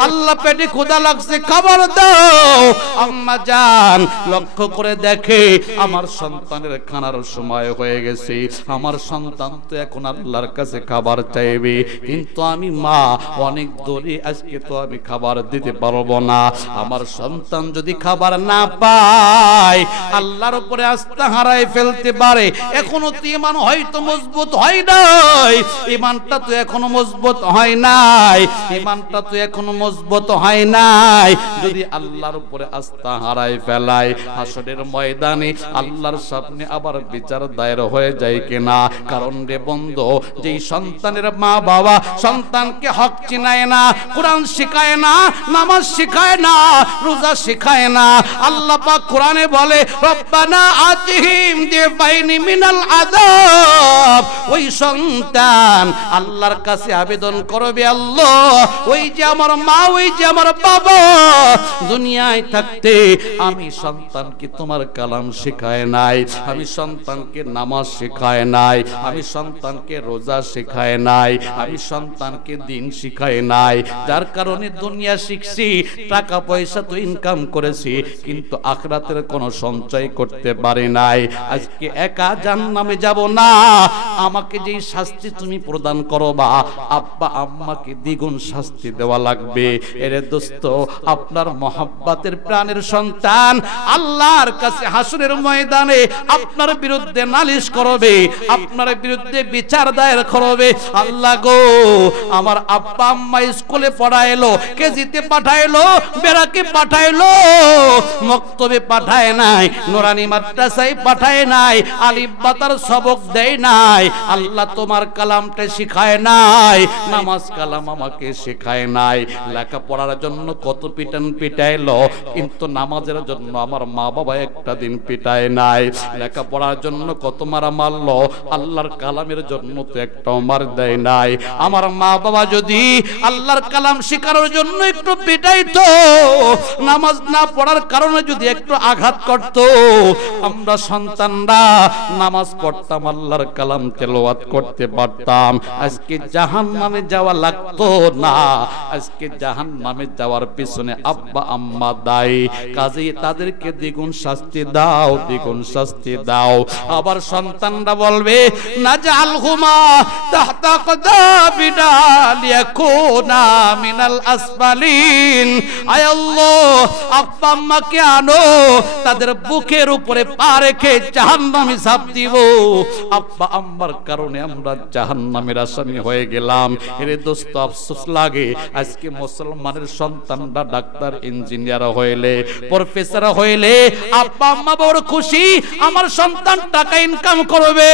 আল্লাহ পেটে ক্ষুধা লাগছে, খাবার দাও। আম্মা জান লক্ষ্য করে দেখে আমার সন্তানের খানার সময় হয়ে গেছে, আমার সন্তান তো এখন আল্লাহর কাছে খাবার চাইবে, কিন্তু আমি মা অনেক দূরে, আজকে তো আমি খাবার দিতে পারবো না। আমার সন্তান যদি খাবার না পায় আল্লাহর উপরে আস্থা হারায় ফেলতে পারে। এখনো তো ঈমান হয়তো মজবুত হয় নাই, ঈমানটা তো এখনো মজবুত হয় নাই, ঈমানটা তো এখনো মজবুত হয় নাই। যদি আল্লাহর উপরে আস্থা হারায় ফেলায়, হাসরের ময়দানে আল্লাহর সামনে আবার বিচার দায়ের হয়ে যায় কিনা? কারণ রে বন্ধু, যেই সন্তানের মা বাবা সন্তানকে হক চিনায় না, কোরআন শিখায় না, নামাজ শিখায় না, রোজা শিখায় না, আল্লাহ পাক কোরআনে বলে রব্বানা আতিহিম দিবাইনি মিনাল আযাব। ওই সন্তান আল্লাহর কাছে আবেদন করবে, আল্লাহ ওই যে আমার মা, ওই যে আমার বাবা, দুনিয়ায় থাকতে আমি সন্তানকে তোমার কালাম শেখায় নাই, আমি সন্তানকে নামাজ শেখায় নাই, আমি সন্তানকে রোজা শেখায় নাই, আমি সন্তানকে দিন শিখায় নাই, যার কারণে দুনিয়া শিখছি, টাকা পয়সা তো ইনকাম করেছি, কিন্তু আখিরাতের কোনো সঞ্চয় করতে পারি নাই। আজকে একা জাহান্নামে যাব না, আমাকে যেই শাস্তি তুমি প্রদান করবা, আব্বা আম্মাকে দ্বিগুণ শাস্তি দেওয়া লাগবে। এরে দোস্ত, আপনার মহব্বতের প্রাণের সন্তান আল্লাহর কাছে হাসরের ময়দানে আপনার বিরুদ্ধে নালিশ করবে, আপনার বিরুদ্ধে বিচার দায়ের করবে। আল্লাহ গো, আমার আব্বা আম্মা স্কুলে পড়াইলো, কেজিতে পাঠাইলো, বেরাকে পাঠাইলো, মক্তবে পাঠায় নাই, নুরানি মাদ্রাসায় পাঠায় নাই, আলিফ বাতার সবক দেয় নাই, আল্লাহ তোমার কালামটা শিখায় নাই, নামাজ কালাম আমাকে শেখায় নাই। লেখাপড়ার জন্য কত পিটান পিটাইলো, কিন্তু নামাজের জন্য আমার মা বাবা একটা দিন পিটায় নাই। লেখাপড়ার জন্য কত মারা মারলো, আল্লাহর কালামের জন্য তো একটাও মার দেয় নাই। আমার মা বাবা যদি আল্লাহর কালাম শেখানোর জন্য একটু পিটাইতো, নামাজ না পড়ার কারণে যদি একটু আঘাত করত, আমরা সন্তানরা নামাজ পড়তাম, আল্লাহর কালাম তেলাওয়াত করতে পারতাম, আজকে জাহান্নামে যাওয়া লাগতো না। আজকে জাহান্নামে যাওয়ার পিছনে আব্বা আম্মা দায়ী, কাজেই তাদেরকে দ্বিগুণ শাস্তি দাও, দ্বিগুণ শাস্তি দাও। আবার সন্তানরা বলবে নাজআলহুমা তাহতা কদাবিনা লিয়াকুনা মিনাল আসফালিন। আয় আল্লাহ, আব্বা আম্মাকে আনো, তাদের বুকের উপরে পা রেখে জাহান্নামে ঝাঁপ দিব। আব্বা আম্মার কারণে আমরা জাহান্নামের আসামি হয়ে গেলাম। এর দোস্ত আফসোস লাগে, আজকে মুসলমানের সন্তান সন্তানরা ডাক্তার, ইঞ্জিনিয়ার হইলে, প্রফেসর হইলে আব্বা আম্মা বড় খুশি, আমার সন্তান টাকা ইনকাম করবে।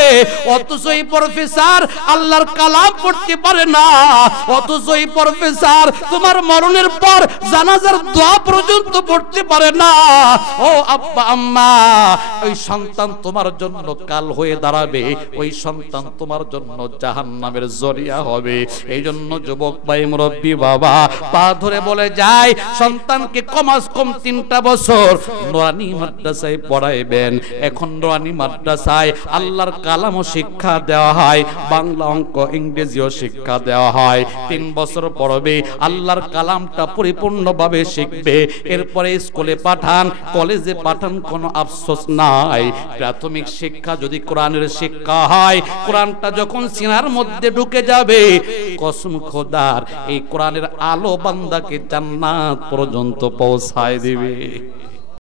অথচ এই প্রফেসর আল্লাহর কালাম পড়তে পারে না, অথচ এই প্রফেসর তোমার মরণের পর জানাজার দোয়া পর্যন্ত পড়তে পারে না। ও আব্বা আম্মা, ওই সন্তান তোমার জন্য কাল হয়ে দাঁড়াবে, ওই সন্তান তোমার জন্য জাহান্নামের জরিয়া হবে। এই জন্য যুবক ভাই, মুরব্বী বাবা, পা ধরে বলে যায়, সন্তানকে কমাস কম 3টা বছর নুরানি মাদ্রাসায় পড়াইবেন। এখন নুরানি মাদ্রাসায় আল্লাহর কালামও শিক্ষা দেওয়া হয়, বাংলা, অঙ্ক, ইংরেজিও শিক্ষা দেওয়া হয়। 3 বছর পড়বে, আল্লাহর কালামটা পরিপূর্ণভাবে শিখবে। এরপরে স্কুলে পাঠান, কলেজে পাঠান, কোনো আফসোস নাই। প্রাথমিক শিক্ষা যদি কোরআনের শিক্ষা হয়, কোরআনটা যখন সিনার মধ্যে ঢুকে যাবে, কসম খোদার এই কোরআনের আলো বান্দাকে জান্নাত পর্যন্ত পৌঁছায় দিবে।